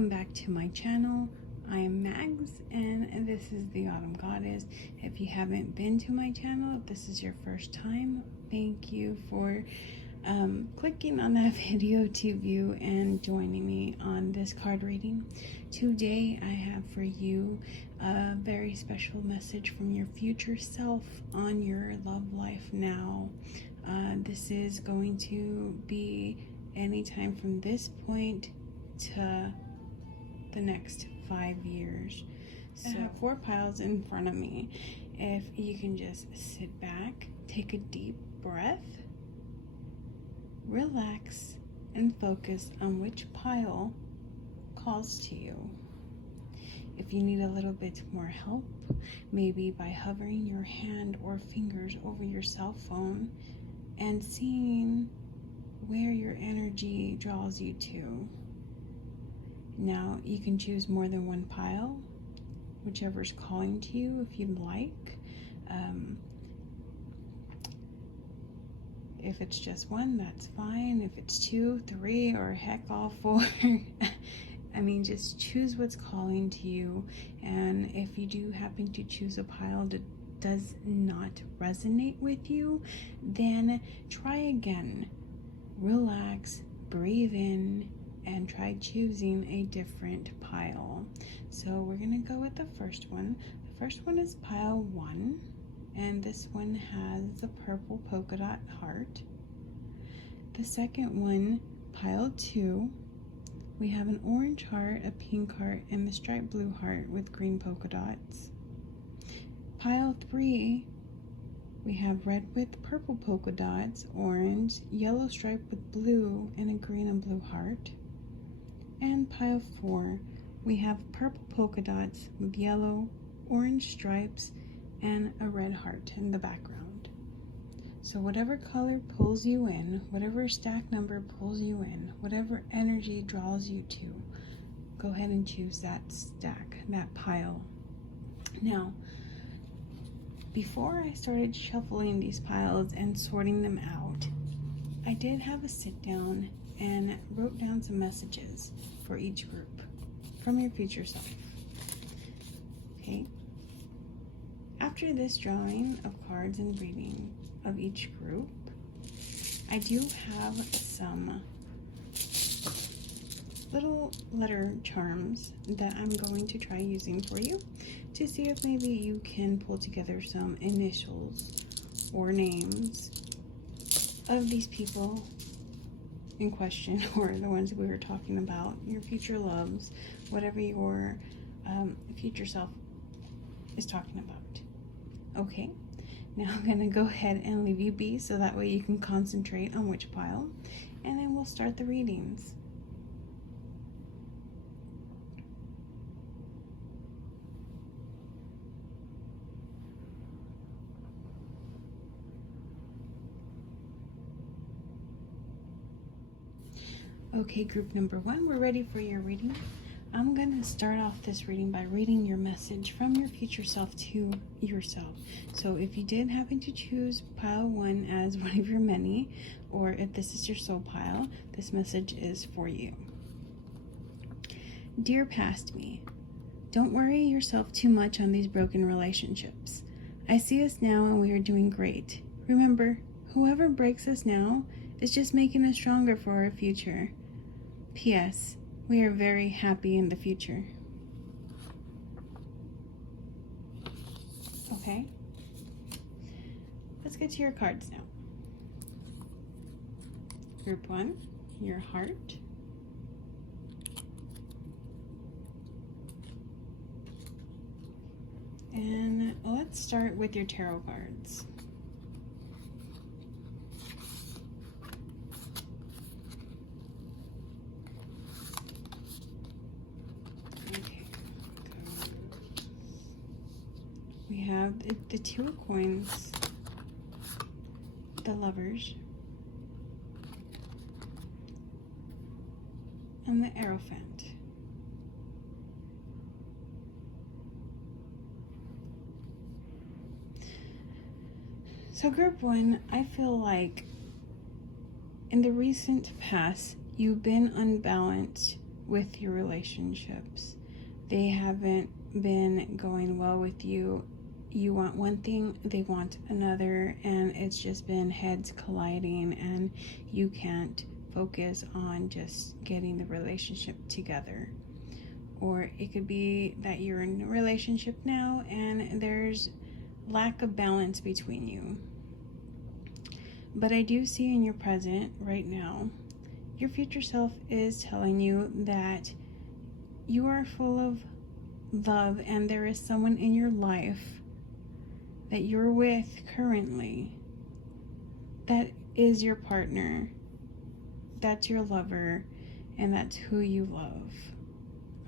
Welcome back to my channel. I am Mags and this is the Autumn Goddess. If you haven't been to my channel, if this is your first time, thank you for clicking on that video to view and joining me on this card reading. Today I have for you a very special message from your future self on your love life now. This is going to be anytime from this point to the next 5 years. So I have 4 piles in front of me. If you can just sit back, take a deep breath, relax, and focus on which pile calls to you. If you need a little bit more help, maybe by hovering your hand or fingers over your cell phone and seeing where your energy draws you to. Now you can choose more than one pile, whichever's calling to you if you'd like. If it's just one, that's fine. If it's 2, 3, or heck all 4, I mean, just choose what's calling to you. And if you do happen to choose a pile that does not resonate with you, then try again. Relax, breathe in, and try choosing a different pile. So we're gonna go with the first one. The first one is pile 1, and this one has the purple polka dot heart. The second one, pile 2, we have an orange heart, a pink heart, and the striped blue heart with green polka dots. Pile 3, we have red with purple polka dots, orange, yellow stripe with blue, and a green and blue heart. And pile 4, we have purple polka dots with yellow, orange stripes, and a red heart in the background. So whatever color pulls you in, whatever stack number pulls you in, whatever energy draws you to, go ahead and choose that stack, that pile. Now, before I started shuffling these piles and sorting them out, I did have a sit down and wrote down some messages for each group from your future self. Okay. After this drawing of cards and reading of each group, I do have some little letter charms that I'm going to try using for you to see if maybe you can pull together some initials or names of these people in question, or the ones we were talking about, your future loves, whatever your future self is talking about. Okay, now I'm gonna go ahead and leave you be so that way you can concentrate on which pile, and then we'll start the readings. Okay, group number 1, we're ready for your reading. I'm going to start off this reading by reading your message from your future self to yourself. So if you did happen to choose pile 1 as one of your many, or if this is your soul pile, this message is for you. Dear past me, don't worry yourself too much on these broken relationships. I see us now and we are doing great. Remember, whoever breaks us now is just making us stronger for our future. P.S. We are very happy in the future. Okay. Let's get to your cards now. Group 1, your heart. And let's start with your tarot cards. We have the 2 of coins, the lovers, and the Hierophant. So group 1, I feel like in the recent past, you've been unbalanced with your relationships. They haven't been going well with you. You want one thing, they want another, and it's just been heads colliding, and you can't focus on just getting the relationship together. Or it could be that you're in a relationship now and there's lack of balance between you. But I do see in your present right now, your future self is telling you that you are full of love, and there is someone in your life that you're with currently that is your partner, that's your lover, and that's who you love.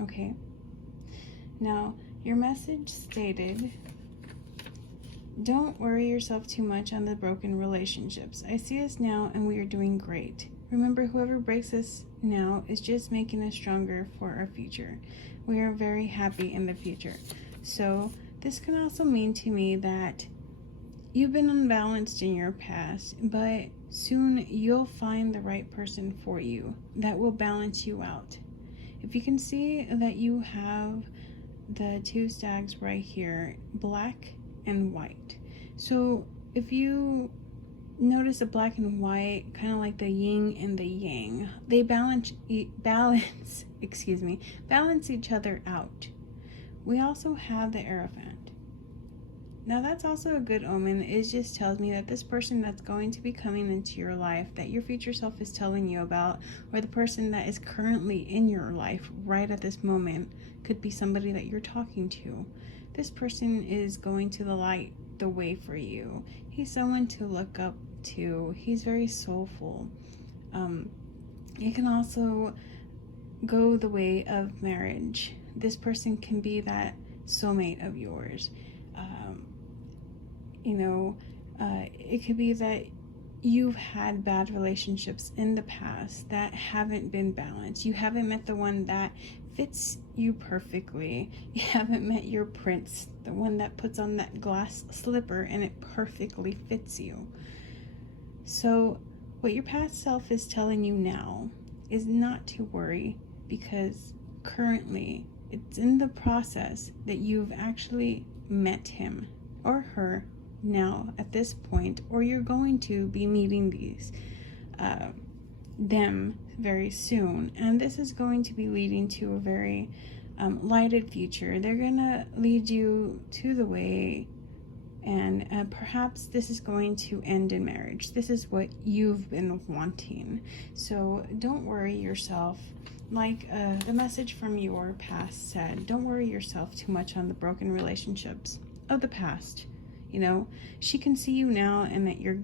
Okay? Now, your message stated, don't worry yourself too much on the broken relationships. I see us now and we are doing great. Remember, whoever breaks us now is just making us stronger for our future. We are very happy in the future. So this can also mean to me that you've been unbalanced in your past, but soon you'll find the right person for you that will balance you out. If you can see that you have the two stags right here, black and white. So if you notice the black and white, kind of like the yin and the yang, they balance each other out. We also have the Hierophant. Now that's also a good omen. It just tells me that this person that's going to be coming into your life, that your future self is telling you about, or the person that is currently in your life right at this moment, could be somebody that you're talking to. This person is going to light the way for you. He's someone to look up to. He's very soulful. It can also go the way of marriage. This person can be that soulmate of yours. It could be that you've had bad relationships in the past that haven't been balanced. You haven't met the one that fits you perfectly. You haven't met your prince, the one that puts on that glass slipper and it perfectly fits you. So what your past self is telling you now is not to worry, because currently it's in the process that you've actually met him or her now at this point, or you're going to be meeting them very soon, and this is going to be leading to a very lighted future. They're gonna lead you to the way, and perhaps this is going to end in marriage. This is what you've been wanting, so don't worry yourself. Like the message from your past said, don't worry yourself too much on the broken relationships of the past. She can see you now, and that you're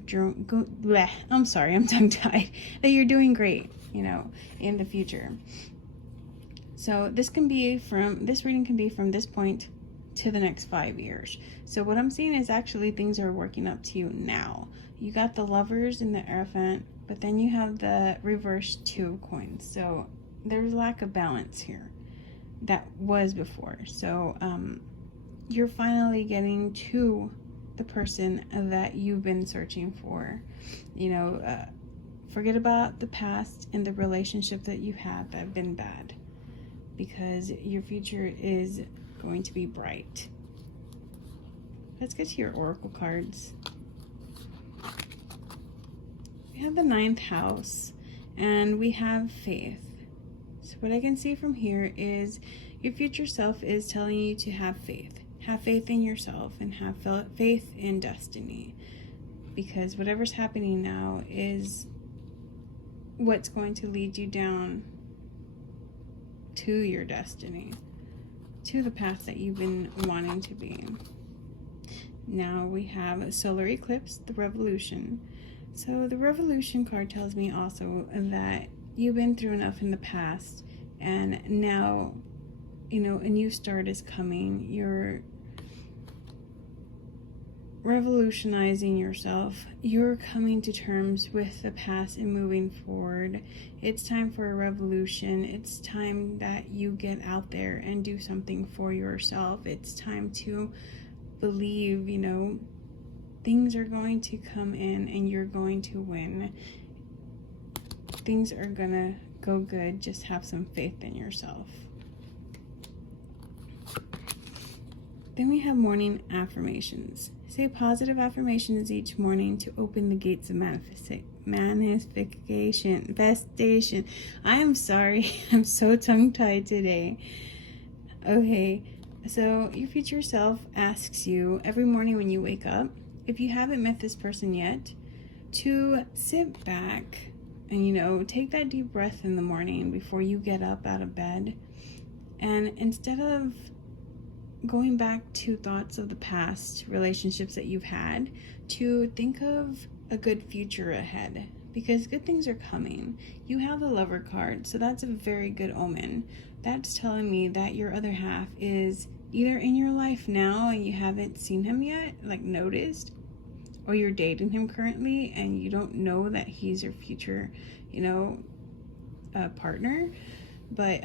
I'm sorry, I'm tongue-tied, that you're doing great, in the future. So this reading can be from this point to the next 5 years. So what I'm seeing is actually things are working up to you now. You got the Lovers and the Hierophant, but then you have the reverse Two of Coins. So there's lack of balance here that was before. So you're finally getting to the person that you've been searching for. Forget about the past and the relationship that you had that have been bad, because your future is going to be bright. Let's get to your oracle cards. We have the 9th house, and we have faith. So what I can see from here is your future self is telling you to have faith. Have faith in yourself and have faith in destiny, because whatever's happening now is what's going to lead you down to your destiny, to the path that you've been wanting to be. Now we have a solar eclipse, the revolution. So the revolution card tells me also that you've been through enough in the past, and now a new start is coming. You're revolutionizing yourself. You're coming to terms with the past and moving forward. It's time for a revolution. It's time that you get out there and do something for yourself. It's time to believe, things are going to come in and you're going to win. Things are gonna go good. Just have some faith in yourself. Then we have morning affirmations. Say positive affirmations each morning to open the gates of manifestation. I am sorry. I'm so tongue-tied today. Okay, so your future self asks you every morning when you wake up, if you haven't met this person yet, to sit back and, take that deep breath in the morning before you get up out of bed. And instead of going back to thoughts of the past relationships that you've had, to think of a good future ahead, because good things are coming. You have the Lover card, so that's a very good omen. That's telling me that your other half is either in your life now and you haven't seen him yet, like noticed, or you're dating him currently and you don't know that he's your future, partner. But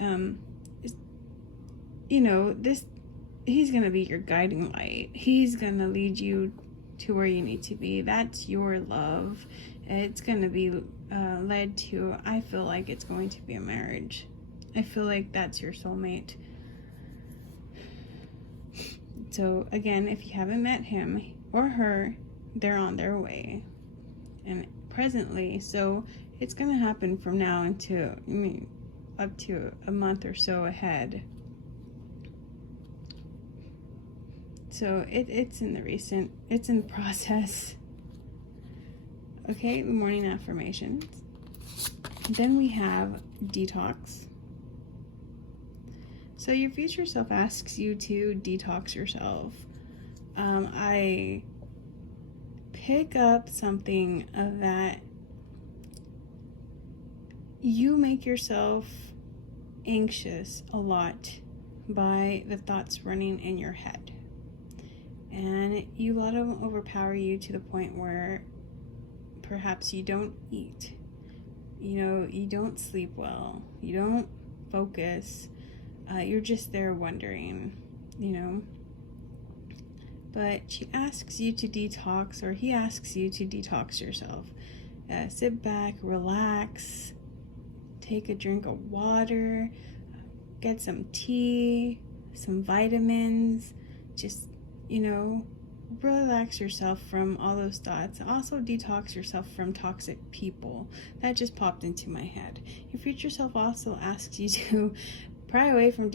he's going to be your guiding light. He's going to lead you to where you need to be. That's your love. It's going to be led to, I feel like it's going to be a marriage. I feel like that's your soulmate. So again, if you haven't met him or her, they're on their way. And presently, so it's going to happen from now until, up to a month or so ahead. So it's in the process. Okay, the morning affirmations. Then we have detox. So your future self asks you to detox yourself. I pick up something of that you make yourself anxious a lot by the thoughts running in your head. And you let them overpower you to the point where perhaps you don't eat, you don't sleep well, you don't focus, you're just there wondering, But she asks you to detox, or he asks you to detox yourself. Sit back, relax, take a drink of water, get some tea, some vitamins, just relax yourself from all those thoughts. Also detox yourself from toxic people. That just popped into my head. Your future self also asks you to pry away from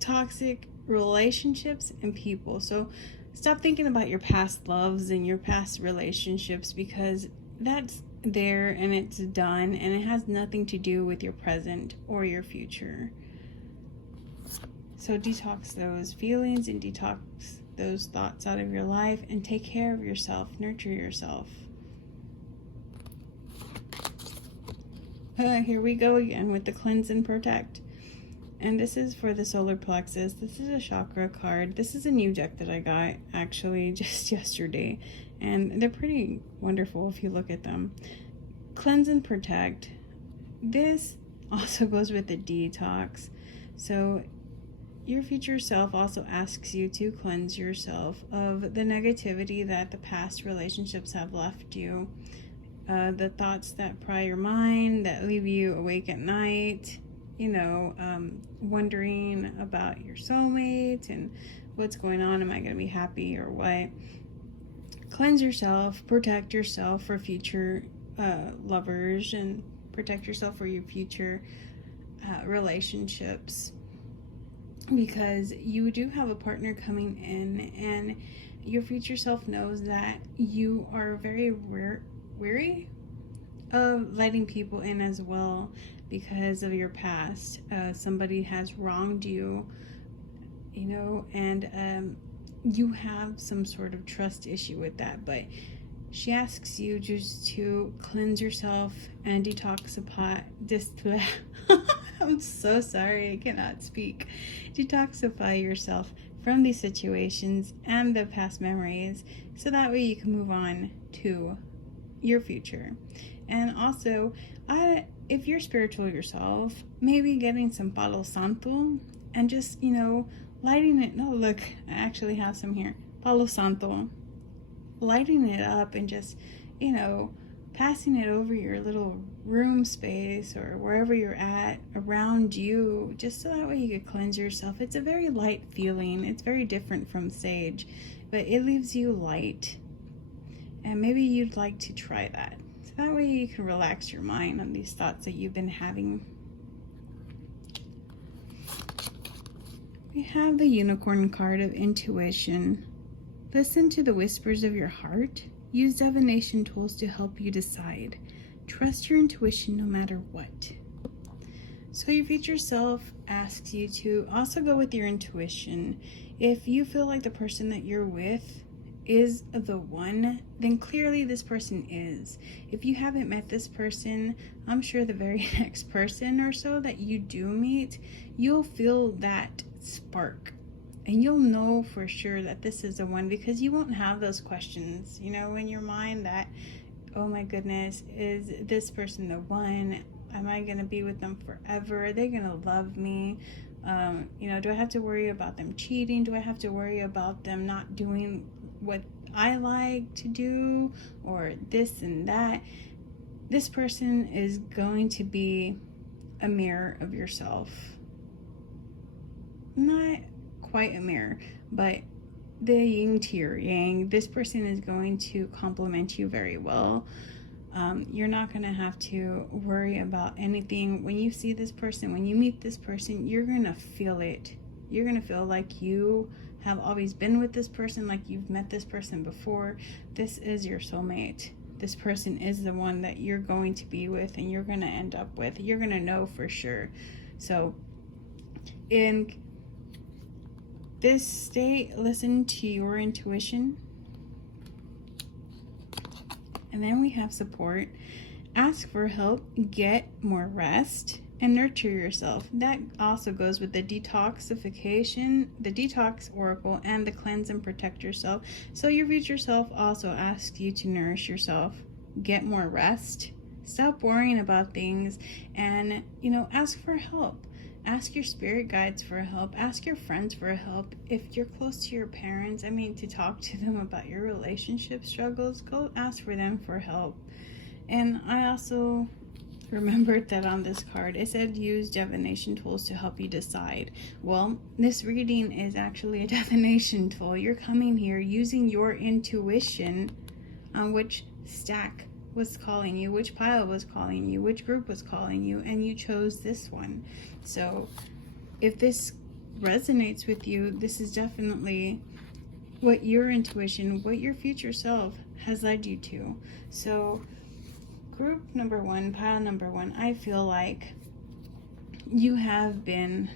toxic relationships and people. So stop thinking about your past loves and your past relationships, because that's there and it's done and it has nothing to do with your present or your future. So detox those feelings and detox those thoughts out of your life and take care of yourself, nurture yourself. Here we go again with the cleanse and protect. And this is for the solar plexus. This is a chakra card. This is a new deck that I got actually just yesterday. And they're pretty wonderful if you look at them. Cleanse and protect. This also goes with the detox. So your future self also asks you to cleanse yourself of the negativity that the past relationships have left you. The thoughts that pry your mind, that leave you awake at night, wondering about your soulmate and what's going on. Am I going to be happy or what? Cleanse yourself, protect yourself for future lovers, and protect yourself for your future relationships. Because you do have a partner coming in, and your future self knows that you are very weary of letting people in as well because of your past. Somebody has wronged you, and you have some sort of trust issue with that. But she asks you just to cleanse yourself and detoxify. I'm so sorry, I cannot speak. Detoxify yourself from these situations and the past memories, so that way you can move on to your future. And also, if you're spiritual yourself, maybe getting some Palo Santo and just, lighting it. No, look, I actually have some here. Palo Santo. Lighting it up and just, passing it over your little room space or wherever you're at around you, just so that way you could cleanse yourself. It's a very light feeling. It's very different from sage, but it leaves you light. And maybe you'd like to try that. So that way you can relax your mind on these thoughts that you've been having. We have the Unicorn card of intuition. Listen to the whispers of your heart. Use divination tools to help you decide. Trust your intuition no matter what. So your future self asks you to also go with your intuition. If you feel like the person that you're with is the one, then clearly this person is. If you haven't met this person, I'm sure the very next person or so that you do meet, you'll feel that spark. And you'll know for sure that this is the one, because you won't have those questions, you know, in your mind that, oh my goodness, is this person the one? Am I going to be with them forever? Are they going to love me? You know, do I have to worry about them cheating? Do I have to worry about them not doing what I like to do, or this and that? This person is going to be a mirror of yourself. Not quite a mirror, but the yin to your yang. This person is going to complement you very well. You're not going to have to worry about anything. When you see this person, when you meet this person, you're going to feel it. You're going to feel like you have always been with this person, like you've met this person before. This is your soulmate. This person is the one that you're going to be with and you're going to end up with. You're going to know for sure. So in this state, listen to your intuition. And then we have support. Ask for help, get more rest, and nurture yourself. That also goes with the detoxification, the detox oracle, and the cleanse and protect yourself. So your future self also asks you to nourish yourself, get more rest, stop worrying about things, and, you know, ask for help. Ask your spirit guides for help. Ask your friends for help. If you're close to your parents, to talk to them about your relationship struggles, go ask for them for help. And I also remembered that on this card, it said use divination tools to help you decide. Well, this reading is actually a divination tool. You're coming here using your intuition on which stack was calling you, which pile was calling you, which group was calling you, and you chose this one. So if this resonates with you, this is definitely what your intuition, what your future self has led you to. So group number one, pile number one, I feel like you have been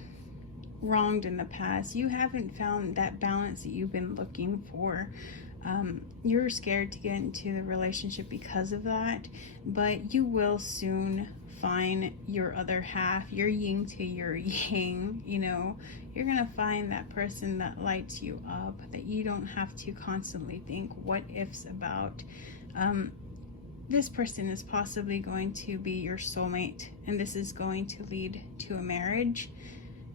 wronged in the past. You haven't found that balance that you've been looking for. You're scared to get into the relationship because of that, but you will soon find your other half, your yin to your yang. You know, you're gonna find that person that lights you up, that you don't have to constantly think what ifs about. This person is possibly going to be your soulmate, and this is going to lead to a marriage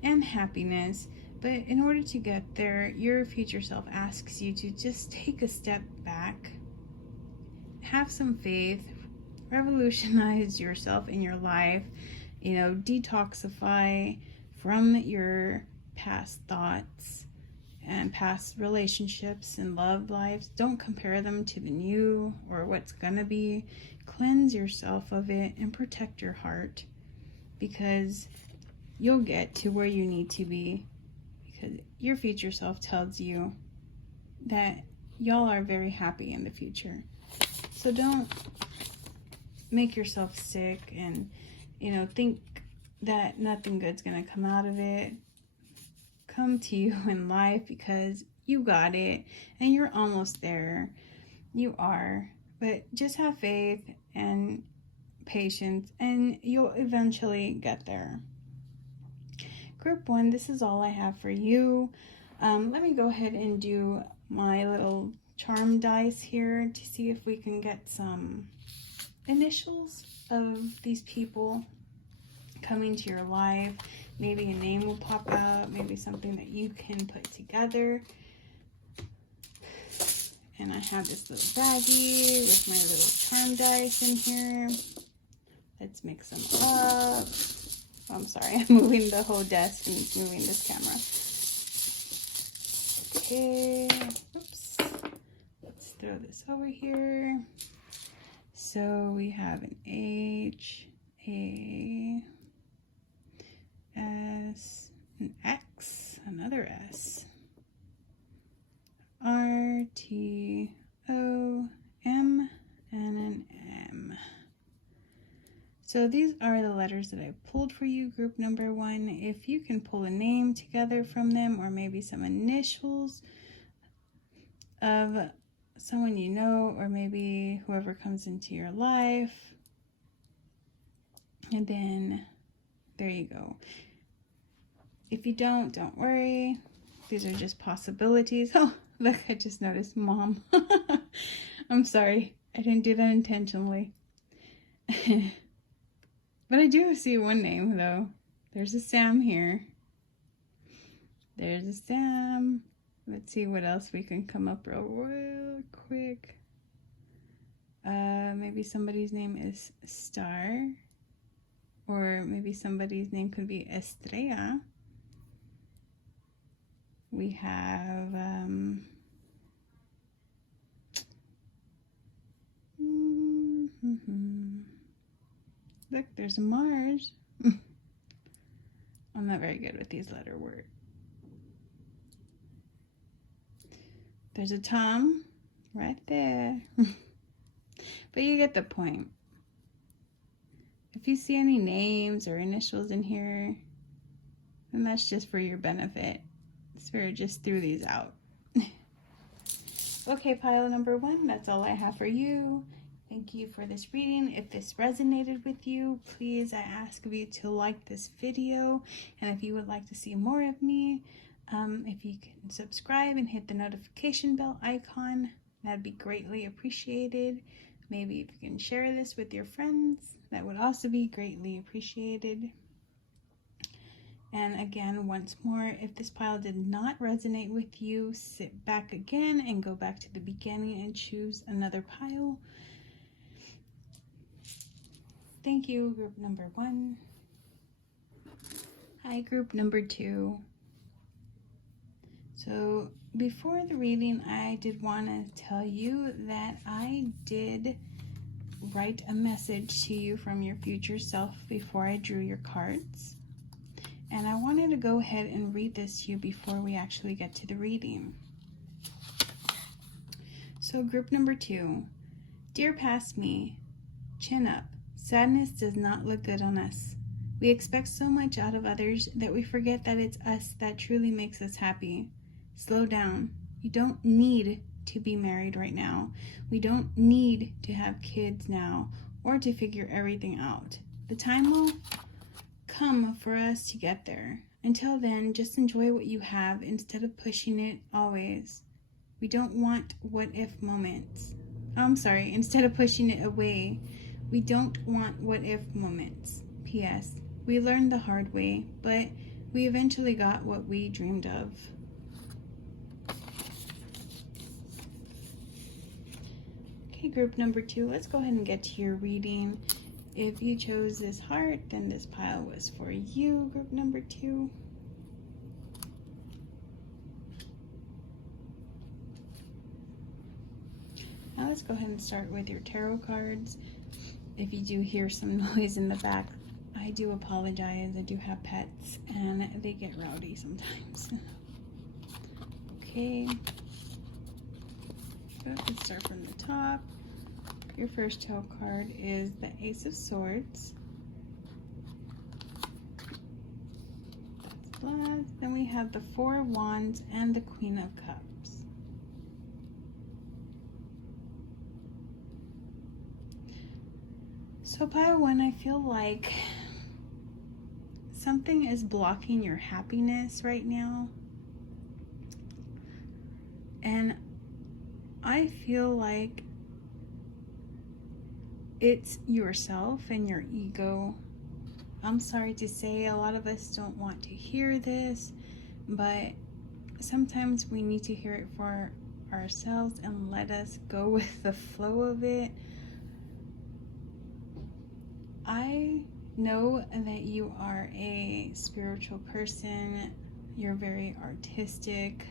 and happiness. But in order to get there, your future self asks you to just take a step back, have some faith, revolutionize yourself in your life, you know, detoxify from your past thoughts and past relationships and love lives. Don't compare them to the new or what's gonna be. Cleanse yourself of it and protect your heart, because you'll get to where you need to be, because your future self tells you that y'all are very happy in the future. So don't make yourself sick and, you know, think that nothing good's gonna come out of it. Come to you in life, because you got it and you're almost there. You are. But just have faith and patience and you'll eventually get there. Group one, this is all I have for you. Let me go ahead and do my little charm dice here to see if we can get some initials of these people coming to your life. Maybe a name will pop out, maybe something that you can put together. And I have this little baggie with my little charm dice in here. Let's mix them up. Oh, I'm sorry, I'm moving the whole desk and it's moving this camera. Okay, oops. Let's throw this over here. So we have an H, A, S, an X, another S, R, T, O, M, and an M. So these are the letters that I pulled for you, group number 1. If you can pull a name together from them, or maybe some initials of someone you know, or maybe whoever comes into your life, and then there you go. If you don't worry. These are just possibilities. Oh, look, I just noticed Mom. I'm sorry. I didn't do that intentionally. But I do see one name, though. There's a Sam here. There's a Sam. Let's see what else we can come up real quick. Maybe somebody's name is Star. Or maybe somebody's name could be Estrella. We have look, there's a Mars. I'm not very good with these letter words. There's a Tom right there. But you get the point. If you see any names or initials in here, then that's just for your benefit. Spirit just threw these out. Okay, pile number 1, that's all I have for you. Thank you for this reading. If this resonated with you, please, I ask of you to like this video. And if you would like to see more of me, if you can subscribe and hit the notification bell icon, that'd be greatly appreciated. Maybe if you can share this with your friends, that would also be greatly appreciated. And again, once more, if this pile did not resonate with you, sit back again and go back to the beginning and choose another pile. Thank you, group number 1. Hi, group number 2. So before the reading, I did want to tell you that I did write a message to you from your future self before I drew your cards. And I wanted to go ahead and read this to you before we actually get to the reading. So group number 2. Dear past me, chin up. Sadness does not look good on us. We expect so much out of others that we forget that it's us that truly makes us happy. Slow down. You don't need to be married right now. We don't need to have kids now or to figure everything out. The time will come for us to get there. Until then, just enjoy what you have instead of pushing it always. We don't want what if moments. Instead of pushing it away. We don't want what if moments. P.S. We learned the hard way, but we eventually got what we dreamed of. Okay, group number 2, let's go ahead and get to your reading. If you chose this heart, then this pile was for you, group number 2. Now let's go ahead and start with your tarot cards. If you do hear some noise in the back, I do apologize. I do have pets and they get rowdy sometimes. Okay. So let's start from the top. Your first tarot card is the Ace of Swords. That's black. Then we have the Four of Wands and the Queen of Cups. So pile 1, I feel like something is blocking your happiness right now. And I feel like it's yourself and your ego. I'm sorry to say, a lot of us don't want to hear this, but sometimes we need to hear it for ourselves and let us go with the flow of it. I know that you are a spiritual person. You're very artistic.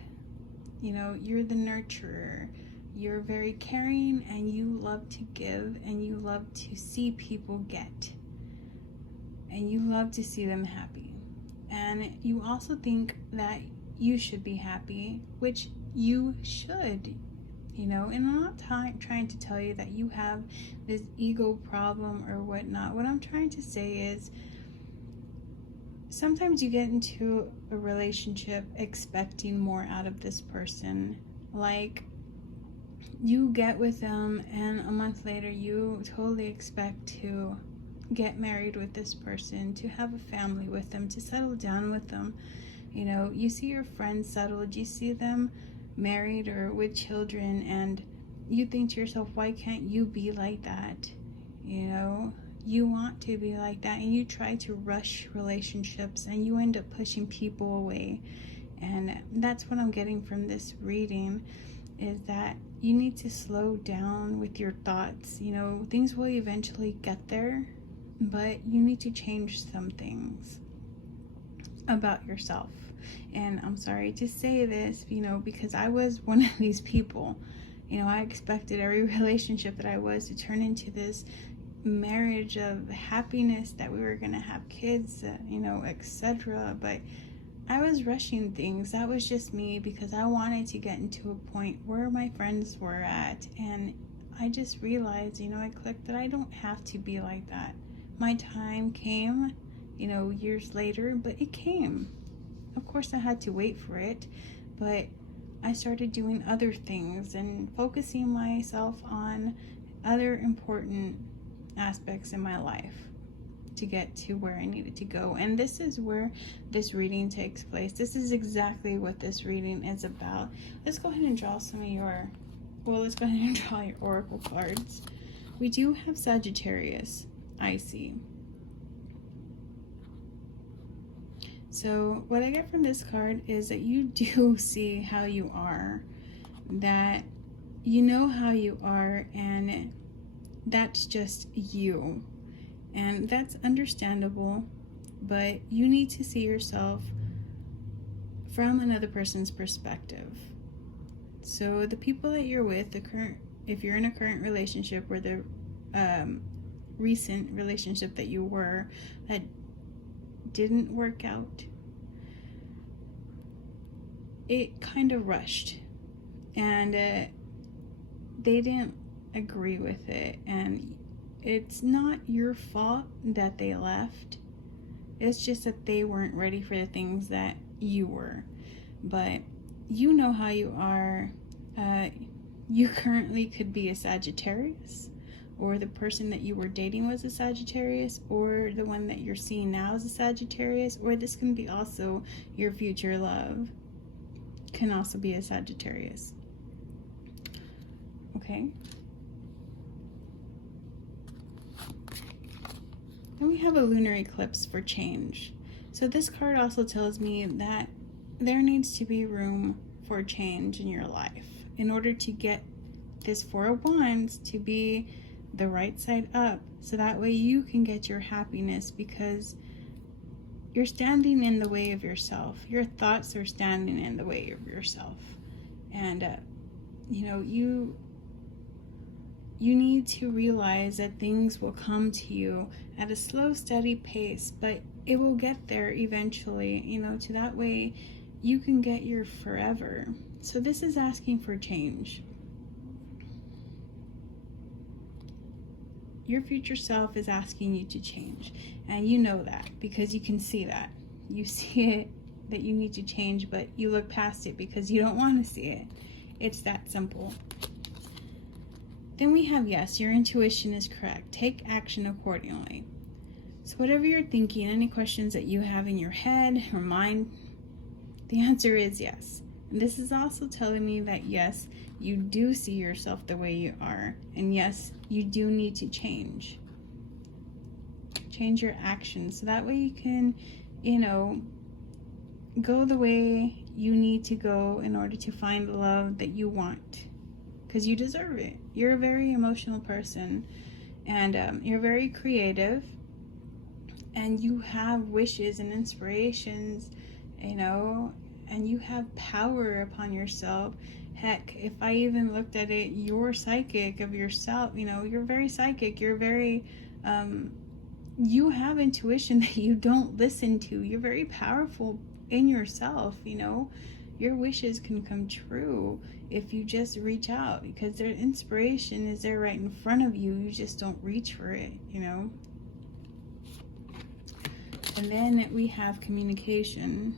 You know, you're the nurturer. You're very caring, and you love to give, and you love to see people get. And you love to see them happy. And you also think that you should be happy, which you should, you know. And I'm not trying to tell you that you have this ego problem or whatnot. What I'm trying to say is, sometimes you get into a relationship expecting more out of this person. Like, you get with them and a month later you totally expect to get married with this person, to have a family with them, to settle down with them. You know, you see your friends settled, you see them married or with children, and you think to yourself, why can't you be like that? You know, you want to be like that, and you try to rush relationships, and you end up pushing people away. And that's what I'm getting from this reading, is that you need to slow down with your thoughts. You know, things will eventually get there, but you need to change some things about yourself. And I'm sorry to say this, you know, because I was one of these people. You know, I expected every relationship that I was to turn into this marriage of happiness, that we were going to have kids, you know, etc. But I was rushing things. That was just me, because I wanted to get into a point where my friends were at. And I just realized, you know, I clicked that I don't have to be like that. My time came, you know, years later, but it came. Of course, I had to wait for it, but I started doing other things and focusing myself on other important aspects in my life to get to where I needed to go. And this is where this reading takes place. This is exactly what this reading is about. Let's go ahead and draw some of your, well, let's go ahead and draw your oracle cards. We do have Sagittarius, I see. So what I get from this card is that you do see how you are, that you know how you are, and that's just you. And that's understandable, but you need to see yourself from another person's perspective. So the people that you're with, if you're in a current relationship, or the recent relationship that you were, that didn't work out, it kind of rushed, and they didn't agree with it. And it's not your fault that they left. It's just that they weren't ready for the things that you were. But you know how you are. You currently could be a Sagittarius, or the person that you were dating was a Sagittarius, or the one that you're seeing now is a Sagittarius, or this can be also your future love, can also be a Sagittarius. Okay. Then we have a lunar eclipse for change. So this card also tells me that there needs to be room for change in your life in order to get this Four of Wands to be the right side up, so that way you can get your happiness, because you're standing in the way of yourself. Your thoughts are standing in the way of yourself. And you know, you need to realize that things will come to you at a slow, steady pace, but it will get there eventually, you know, to that way you can get your forever. So this is asking for change. Your future self is asking you to change, and you know that because you can see that. You see it, that you need to change, but you look past it because you don't want to see it. It's that simple. Then we have, yes, your intuition is correct. Take action accordingly. So whatever you're thinking, any questions that you have in your head or mind, the answer is yes. And this is also telling me that, yes, you do see yourself the way you are. And yes, you do need to change. Change your actions, so that way you can, you know, go the way you need to go in order to find the love that you want, because you deserve it. You're a very emotional person, and you're very creative, and you have wishes and inspirations, and you have power upon yourself. Heck, if I even looked at it, you're psychic of yourself. You're very psychic. You're very, you have intuition that you don't listen to. You're very powerful in yourself. Your wishes can come true if you just reach out, because their inspiration is there right in front of you. You just don't reach for it. And then we have communication,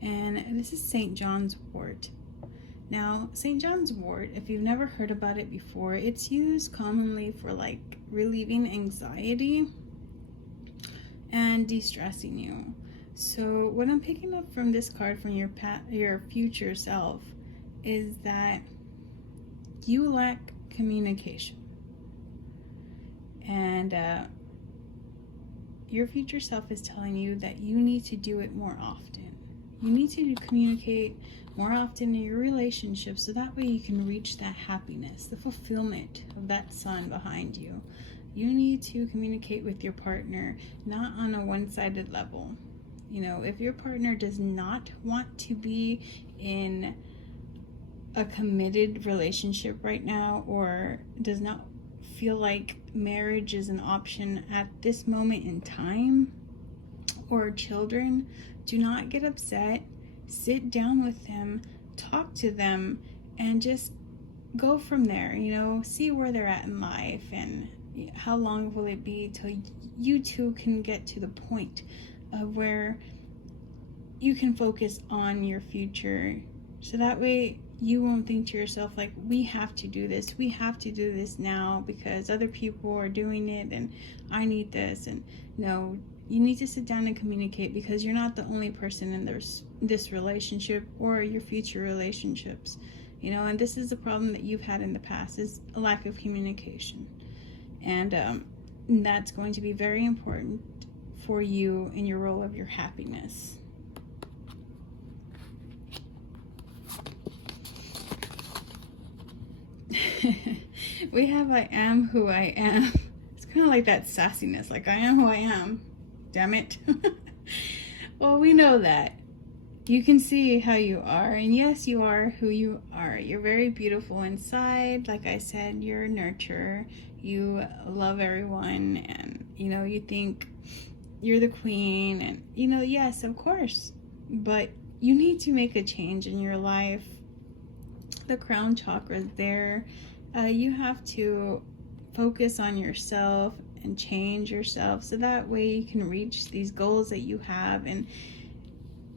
and this is St. John's wort. Now, St. John's wort, if you've never heard about it before, it's used commonly for like relieving anxiety and de-stressing you. So what I'm picking up from this card from your future self is that you lack communication, and your future self is telling you that you need to do it more often. You need to communicate more often in your relationship, so that way you can reach that happiness, the fulfillment of that sun behind you. You need to communicate with your partner, not on a one-sided level. If your partner does not want to be in a committed relationship right now, or does not feel like marriage is an option at this moment in time, or children, do not get upset. Sit down with them, talk to them, and just go from there. See where they're at in life, and how long will it be till you two can get to the point of where you can focus on your future, so that way you won't think to yourself like, we have to do this now because other people are doing it and I need this. And no, you need to sit down and communicate, because you're not the only person in this relationship or your future relationships. And this is the problem that you've had in the past, is a lack of communication. And that's going to be very important for you in your role of your happiness. We have I am who I am. It's kind of like that sassiness, like I am who I am. Damn it. Well, we know that. You can see how you are, and yes, you are who you are. You're very beautiful inside. Like I said, you're a nurturer. You love everyone, and you think you're the queen, and yes, of course. But you need to make a change in your life. The crown chakra is there. You have to focus on yourself and change yourself, so that way you can reach these goals that you have, and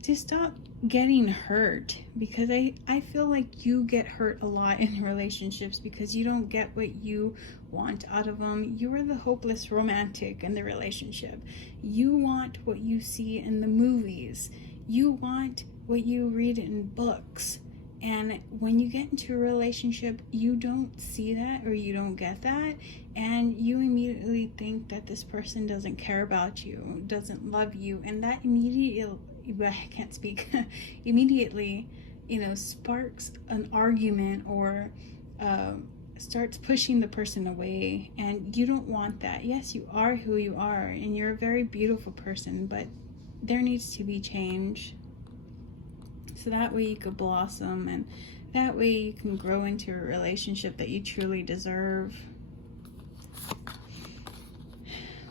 to stop getting hurt, because I feel like you get hurt a lot in relationships because you don't get what you want out of them. You are the hopeless romantic in the relationship. You want what you see in the movies. You want what you read in books. And when you get into a relationship, you don't see that, or you don't get that, and you immediately think that this person doesn't care about you, doesn't love you, and that immediately, I can't speak, immediately, sparks an argument, or starts pushing the person away, and you don't want that. Yes, you are who you are, and you're a very beautiful person, but there needs to be change. So that way you could blossom, and that way you can grow into a relationship that you truly deserve.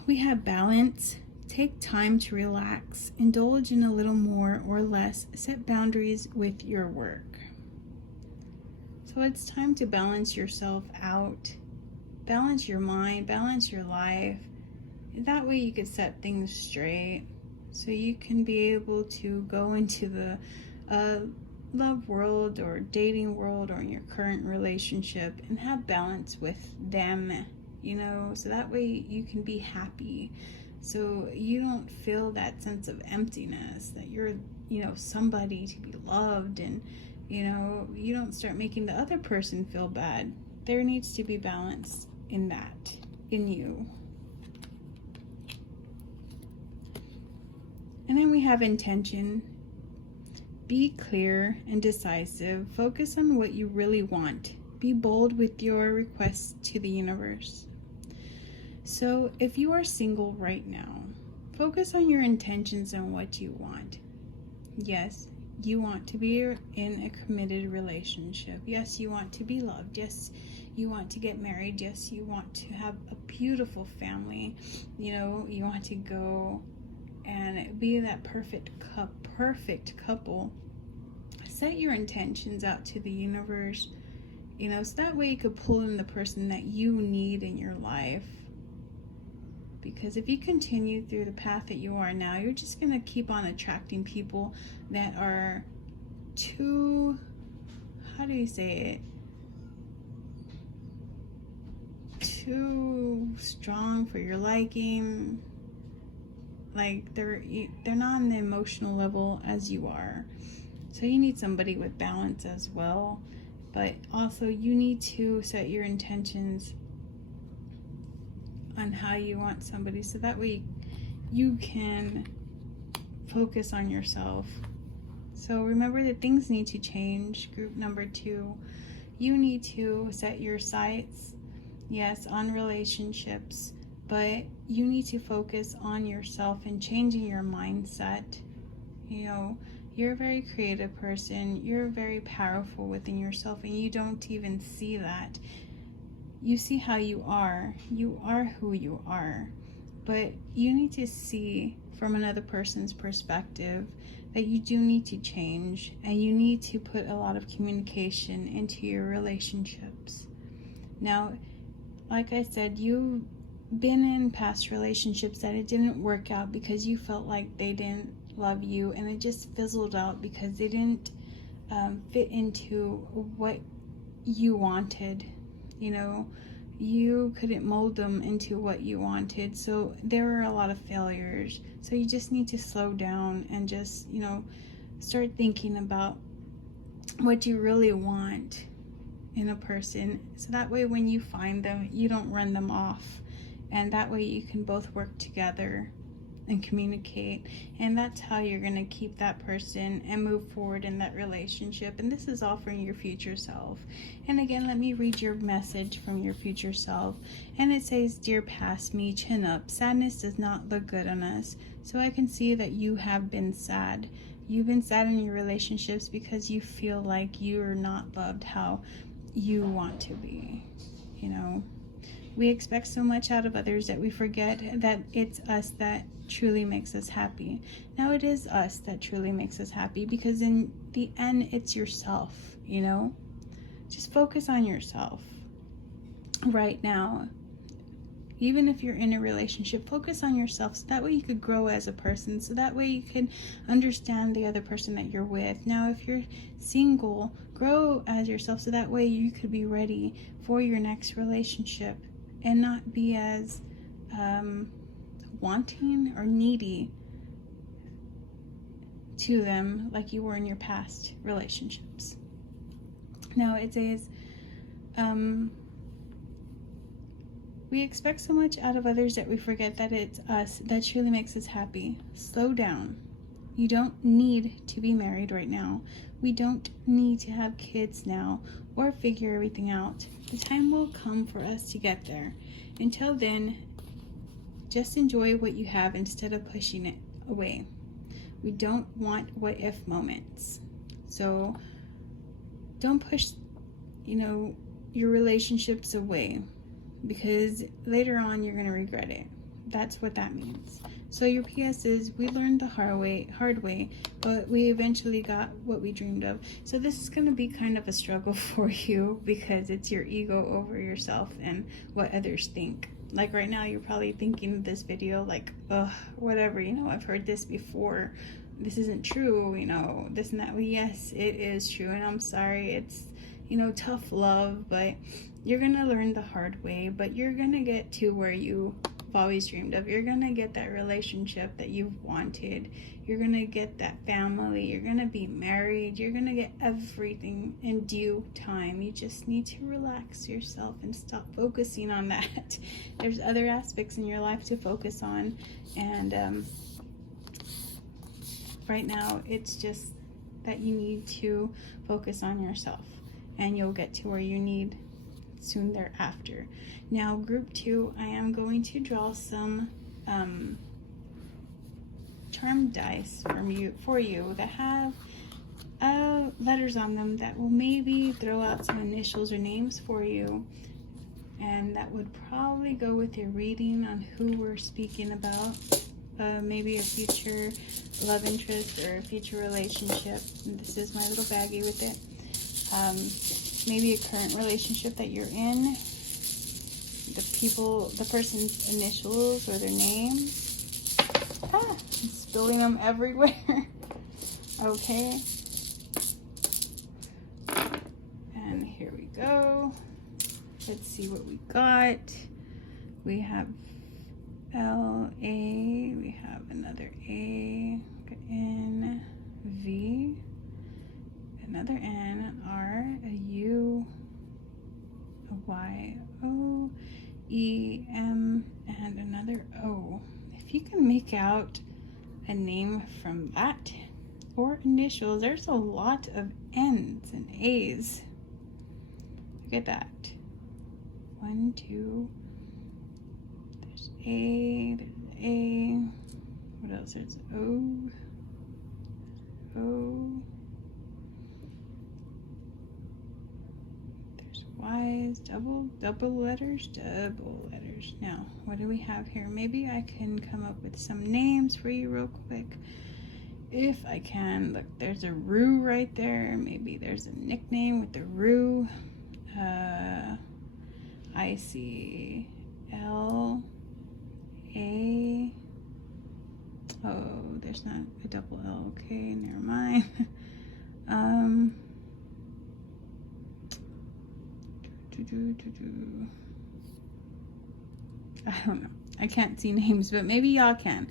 We have balance. Take time to relax. Indulge in a little more or less. Set boundaries with your work. So it's time to balance yourself out. Balance your mind. Balance your life. That way you could set things straight, so you can be able to go into the love world or dating world, or in your current relationship, and have balance with them, so that way you can be happy, so you don't feel that sense of emptiness, that you're somebody to be loved, and you don't start making the other person feel bad. There needs to be balance in that, in you. And then we have intention. Be clear and decisive. Focus on what you really want. Be bold with your requests to the universe. So if you are single right now, focus on your intentions and what you want. Yes, you want to be in a committed relationship. Yes, you want to be loved. Yes, you want to get married. Yes, you want to have a beautiful family. You know, you want to go and be that perfect couple. Set your intentions out to the universe, you know, so that way you could pull in the person that you need in your life. Because if you continue through the path that you are now, you're just going to keep on attracting people that are too, how do you say it? Too strong for your liking. Like they're not on the emotional level as you are. So you need somebody with balance as well. But also you need to set your intentions on how you want somebody, so that way you can focus on yourself. So remember that things need to change. Group number 2, you need to set your sights, yes, on relationships, but you need to focus on yourself and changing your mindset. You know, you're a very creative person. You're very powerful within yourself, and you don't even see that. You see how you are. You are who you are. But you need to see from another person's perspective that you do need to change, and you need to put a lot of communication into your relationships. Now, like I said, you've been in past relationships that it didn't work out because you felt like they didn't love you, and it just fizzled out because they didn't fit into what you wanted. You know, you couldn't mold them into what you wanted. So there were a lot of failures. So you just need to slow down and just, you know, start thinking about what you really want in a person. So that way when you find them, you don't run them off. And that way you can both work together and communicate, and that's how you're going to keep that person and move forward in that relationship. And this is all from your future self. And again, let me read your message from your future self. And it says, "Dear past me, chin up. Sadness does not look good on us. So I can see that you have been sad. You've been sad in your relationships because you feel like you're not loved how you want to be. You know, we expect so much out of others that we forget that it's us that truly makes us happy. Now it is us that truly makes us happy, because in the end it's yourself, you know? Just focus on yourself right now. Even if you're in a relationship, focus on yourself, so that way you could grow as a person, so that way you can understand the other person that you're with. Now if you're single, grow as yourself, so that way you could be ready for your next relationship and not be as wanting or needy to them like you were in your past relationships. Now it says, we expect so much out of others that we forget that it's us that truly makes us happy. Slow down. You don't need to be married right now. We don't need to have kids now or figure everything out. The time will come for us to get there. Until then, just enjoy what you have instead of pushing it away. We don't want what if moments. So don't push, you know, your relationships away, because later on you're going to regret it. That's what that means. So your PS is, we learned the hard way, but we eventually got what we dreamed of. So this is going to be kind of a struggle for you, because it's your ego over yourself and what others think. Like right now, you're probably thinking of this video like, ugh, whatever, you know, I've heard this before. This isn't true, you know, this and that. Well, yes, it is true, and I'm sorry. It's, you know, tough love, but you're going to learn the hard way, but you're going to get to where you've always dreamed of. You're going to get that relationship that you've wanted. You're going to get that family. You're going to be married. You're going to get everything in due time. You just need to relax yourself and stop focusing on that. There's other aspects in your life to focus on, and right now it's just that you need to focus on yourself, and you'll get to where you need soon thereafter. Now, group 2, I am going to draw some charm dice for you that have letters on them that will maybe throw out some initials or names for you, and that would probably go with your reading on who we're speaking about. Maybe a future love interest or a future relationship. And this is my little baggie with it. Maybe a current relationship that you're in. The person's initials or their names. I'm spilling them everywhere. Okay. And here we go. Let's see what we got. We have L-A, we have another A, N, V, another N, R, a U, a Y, O, E, M, and another O. If you can make out a name from that, or initials, there's a lot of N's and A's. Look at that. 1, 2, there's A, what else? There's O, there's Y's, double letters. Now, what do we have here? Maybe I can come up with some names for you real quick. If I can. Look, there's a Rue right there. Maybe there's a nickname with the Rue. I see L, A. Oh, there's not a double L. Okay, never mind. I don't know. I can't see names, but maybe y'all can.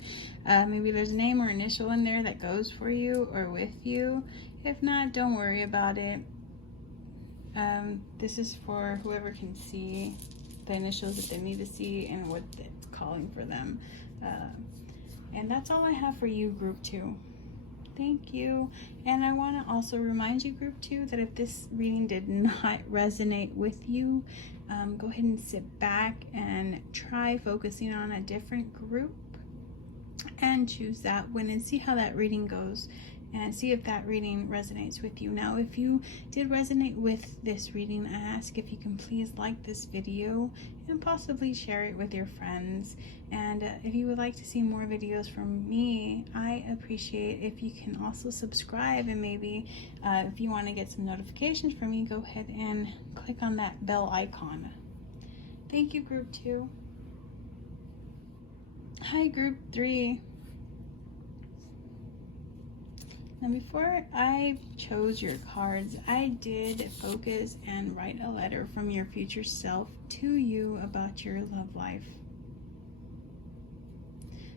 Maybe there's a name or initial in there that goes for you or with you. If not, don't worry about it. This is for whoever can see the initials that they need to see and what it's calling for them. And that's all I have for you, group 2. Thank you. And I want to also remind you, group 2, that if this reading did not resonate with you, go ahead and sit back and try focusing on a different group and choose that one and see how that reading goes and see if that reading resonates with you. Now, if you did resonate with this reading, I ask if you can please like this video and possibly share it with your friends. And if you would like to see more videos from me, I appreciate if you can also subscribe, and maybe if you want to get some notifications from me, go ahead and click on that bell icon. Thank you, group 2. Hi, group 3. Now, before I chose your cards, I did focus and write a letter from your future self to you about your love life.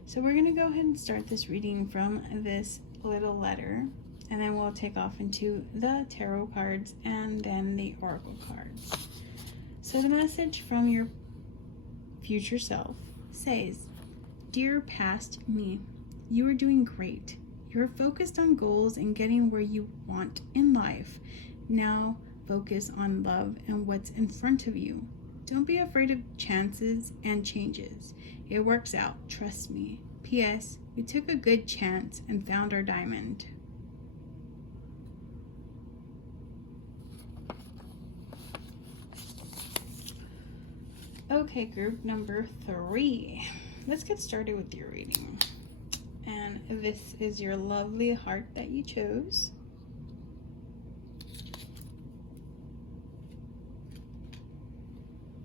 So we're going to go ahead and start this reading from this little letter, and then we'll take off into the tarot cards and then the oracle cards. So the message from your future self says, "Dear past me, you are doing great. You're focused on goals and getting where you want in life. Now focus on love and what's in front of you. Don't be afraid of chances and changes. It works out, trust me. P.S. We took a good chance and found our diamond." Okay, group number 3. Let's get started with your reading. And this is your lovely heart that you chose.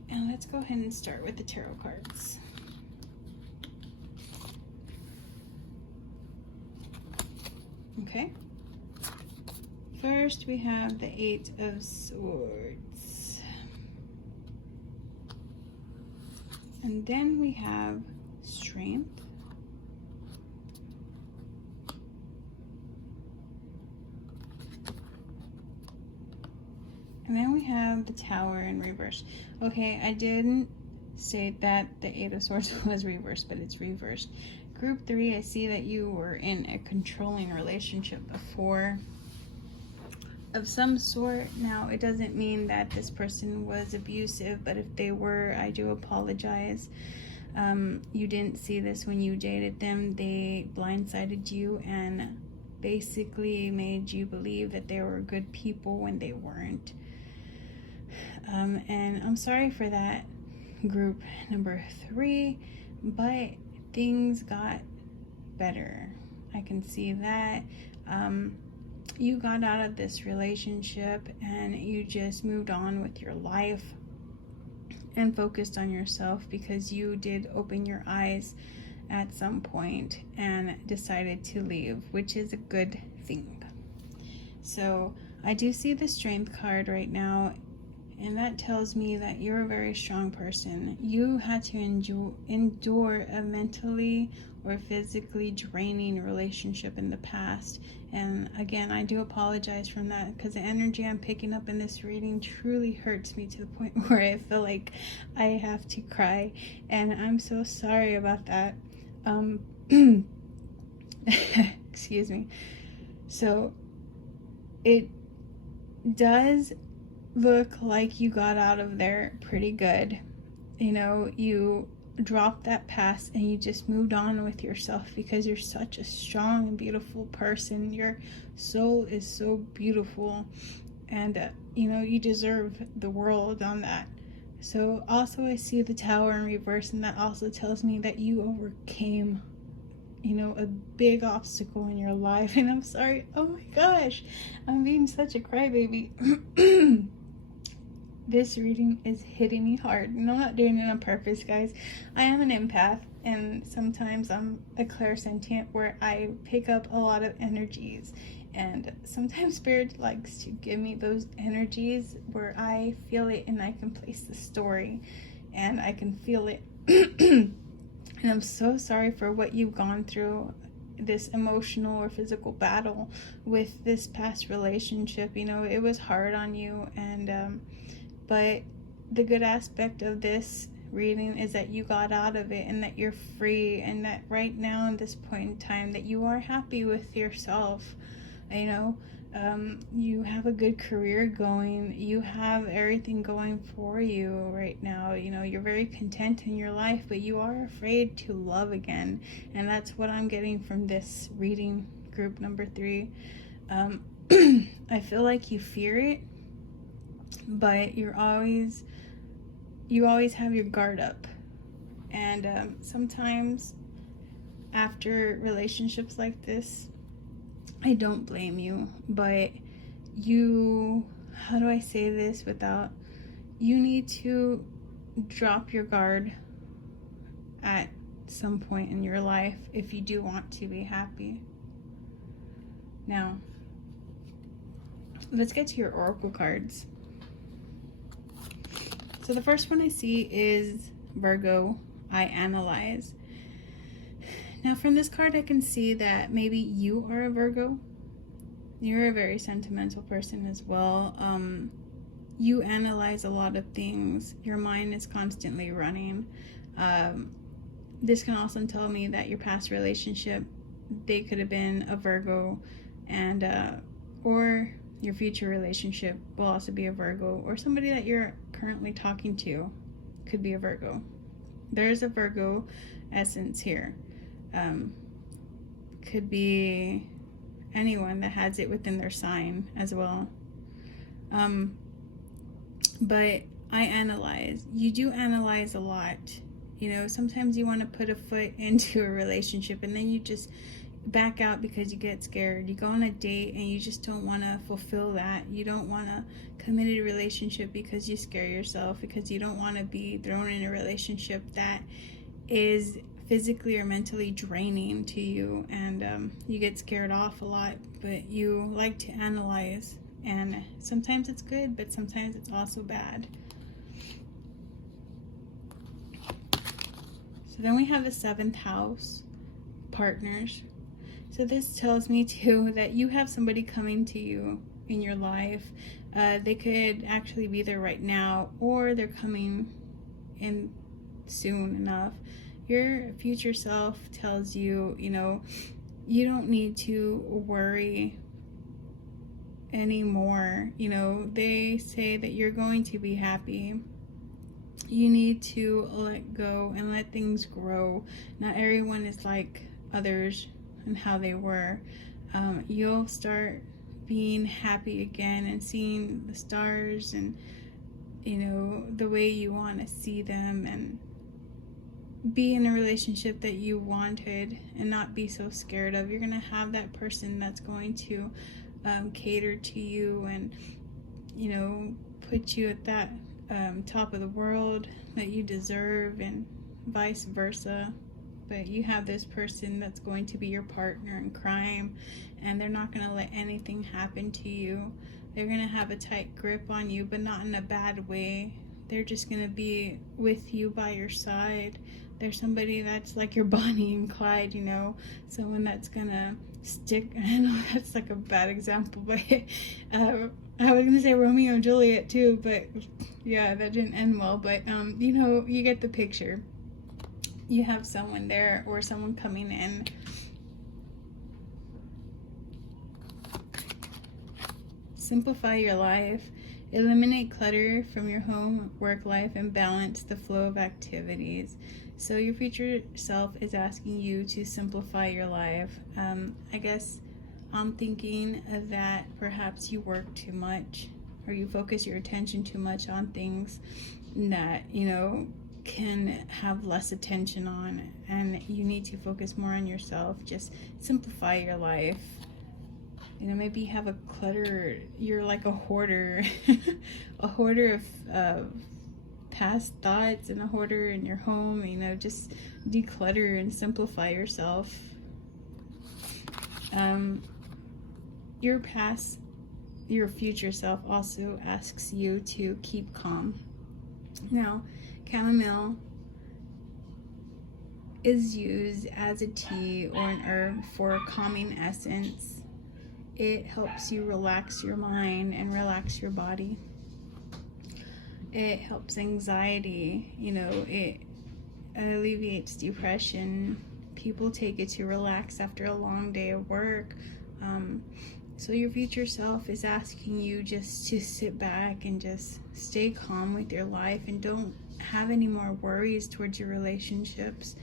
And let's go ahead and start with the tarot cards. Okay. First, we have the 8 of Swords. And then we have Strength. And then we have the Tower in reverse. Okay, I didn't state that the 8 of Swords was reversed, but it's reversed. Group 3, I see that you were in a controlling relationship before. of some sort. Now, it doesn't mean that this person was abusive, but if they were, I do apologize. You didn't see this when you dated them. They blindsided you and basically made you believe that they were good people when they weren't. And I'm sorry for that, group number 3, but things got better. I can see that. You got out of this relationship and you just moved on with your life and focused on yourself, because you did open your eyes at some point and decided to leave, which is a good thing. So I do see the Strength card right now, and that tells me that you're a very strong person. You had to endure a mentally or physically draining relationship in the past. And again, I do apologize from that, because the energy I'm picking up in this reading truly hurts me to the point where I feel like I have to cry. And I'm so sorry about that. Excuse me. So it does look like you got out of there pretty good. You know, you dropped that past and you just moved on with yourself, because you're such a strong and beautiful person. Your soul is so beautiful, and you know, you deserve the world on that. So also I see the Tower in reverse, and that also tells me that you overcame, you know, a big obstacle in your life. And I'm sorry, oh my gosh, I'm being such a crybaby. This reading is hitting me hard, and I'm not doing it on purpose, guys. I am an empath, and sometimes I'm a clairsentient where I pick up a lot of energies, and sometimes Spirit likes to give me those energies where I feel it and I can place the story and I can feel it. And I'm so sorry for what you've gone through, this emotional or physical battle with this past relationship. You know, it was hard on you, and but the good aspect of this reading is that you got out of it, and that you're free, and that right now in this point in time that you are happy with yourself. You know, you have a good career going, you have everything going for you right now. You know, you're very content in your life, but you are afraid to love again, and that's what I'm getting from this reading, group number 3. I feel like you fear it, but you always have your guard up. And sometimes after relationships like this, I don't blame you, but you, how do I say this without, you need to drop your guard at some point in your life if you do want to be happy. Now, let's get to your oracle cards. So the first one I see is Virgo. I analyze. Now from this card I can see that maybe you are a Virgo. You're a very sentimental person as well. You analyze a lot of things. Your mind is constantly running. This can also tell me that your past relationship, they could have been a Virgo, and or your future relationship will also be a Virgo, or somebody that you're currently talking to could be a Virgo. There's a Virgo essence here. Could be anyone that has it within their sign as well. But I analyze. You do analyze a lot. You know, sometimes you want to put a foot into a relationship and then you just back out because you get scared. You go on a date and you just don't want to fulfill that. You don't want to commit a relationship because you scare yourself, because you don't want to be thrown in a relationship that is physically or mentally draining to you, and you get scared off a lot. But you like to analyze, and sometimes it's good, but sometimes it's also bad. So then we have the 7th house, partners. So this tells me too that you have somebody coming to you in your life. They could actually be there right now, or they're coming in soon enough. Your future self tells you, you know, you don't need to worry anymore. You know, they say that you're going to be happy. You need to let go and let things grow. Not everyone is like others and how they were. You'll start being happy again and seeing the stars and, you know, the way you want to see them, and be in a relationship that you wanted and not be so scared of. You're going to have that person that's going to cater to you and, you know, put you at that top of the world that you deserve, and vice versa. But you have this person that's going to be your partner in crime, and they're not going to let anything happen to you. They're going to have a tight grip on you, but not in a bad way. They're just going to be with you by your side. They're somebody that's like your Bonnie and Clyde, you know, someone that's going to stick. I know that's like a bad example, but I was going to say Romeo and Juliet too, but yeah, that didn't end well. But, you know, you get the picture. You have someone there, or someone coming in. Simplify your life. Eliminate clutter from your home, work life, and balance the flow of activities. So your future self is asking you to simplify your life. I guess I'm thinking that perhaps you work too much, or you focus your attention too much on things that, you know, can have less attention on, and you need to focus more on yourself. Just simplify your life. You know, maybe you have a clutter, you're like a hoarder, a hoarder of past thoughts, and a hoarder in your home. You know, just declutter and simplify yourself. Your future self also asks you to keep calm. Now, chamomile is used as a tea or an herb for calming essence. It helps you relax your mind and relax your body. It helps anxiety, you know, it alleviates depression. People take it to relax after a long day of work. So your future self is asking you just to sit back and just stay calm with your life, and don't have any more worries towards your relationships.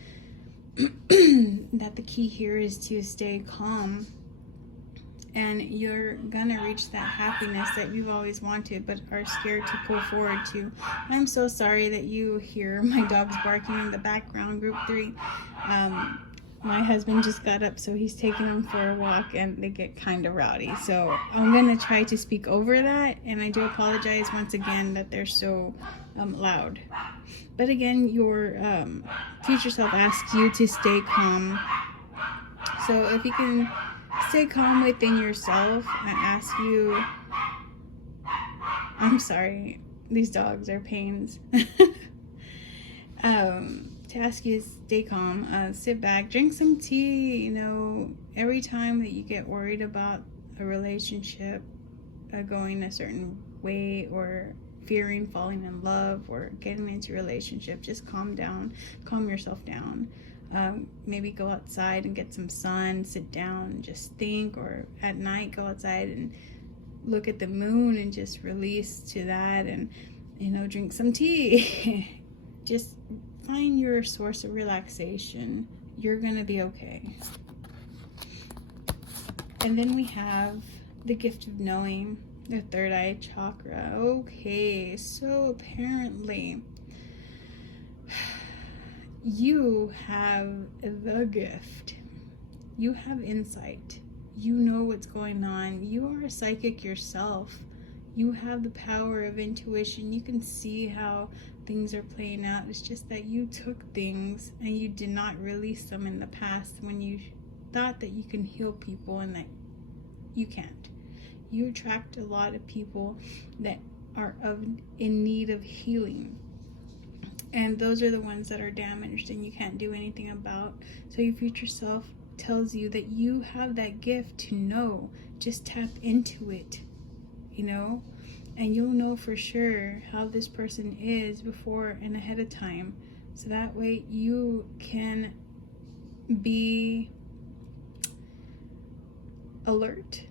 That the key here is to stay calm, and you're gonna reach that happiness that you've always wanted but are scared to pull forward to. I'm so sorry that you hear my dogs barking in the background, group 3. My husband just got up, so he's taking them for a walk, and they get kind of rowdy. So I'm gonna try to speak over that, and I do apologize once again that they're so loud. But again, your future self asks you to stay calm. So if you can stay calm within yourself, I ask you, I'm sorry, these dogs are pains. To ask you to stay calm, sit back, drink some tea. You know, every time that you get worried about a relationship going a certain way, or fearing falling in love or getting into a relationship, just calm down, calm yourself down. Maybe go outside and get some sun, sit down and just think, or at night go outside and look at the moon and just release to that, and, you know, drink some tea. Just find your source of relaxation. You're gonna be okay. And then we have the gift of knowing, the third eye chakra. Okay, so apparently you have the gift. You have insight. You know what's going on. You are a psychic yourself. You have the power of intuition. You can see how things are playing out. It's just that you took things and you did not release them in the past, when you thought that you can heal people, and that you can't. You attract a lot of people that are in need of healing, and those are the ones that are damaged and you can't do anything about. So your future self tells you that you have that gift to know. Just tap into it, you know, and you'll know for sure how this person is before and ahead of time. So that way you can be alert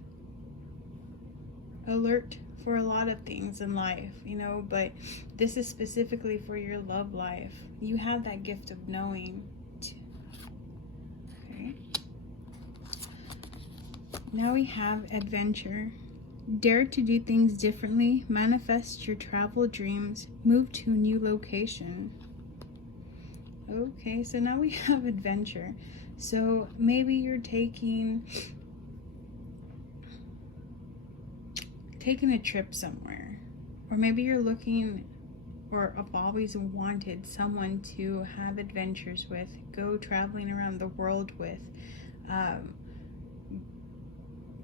alert for a lot of things in life, you know, but this is specifically for your love life. You have that gift of knowing. Okay. Now we have adventure. Dare to do things differently, manifest your travel dreams, move to a new location. Okay, so now we have adventure. So maybe you're taking a trip somewhere, or maybe you're looking, or have always wanted someone to have adventures with, go traveling around the world with,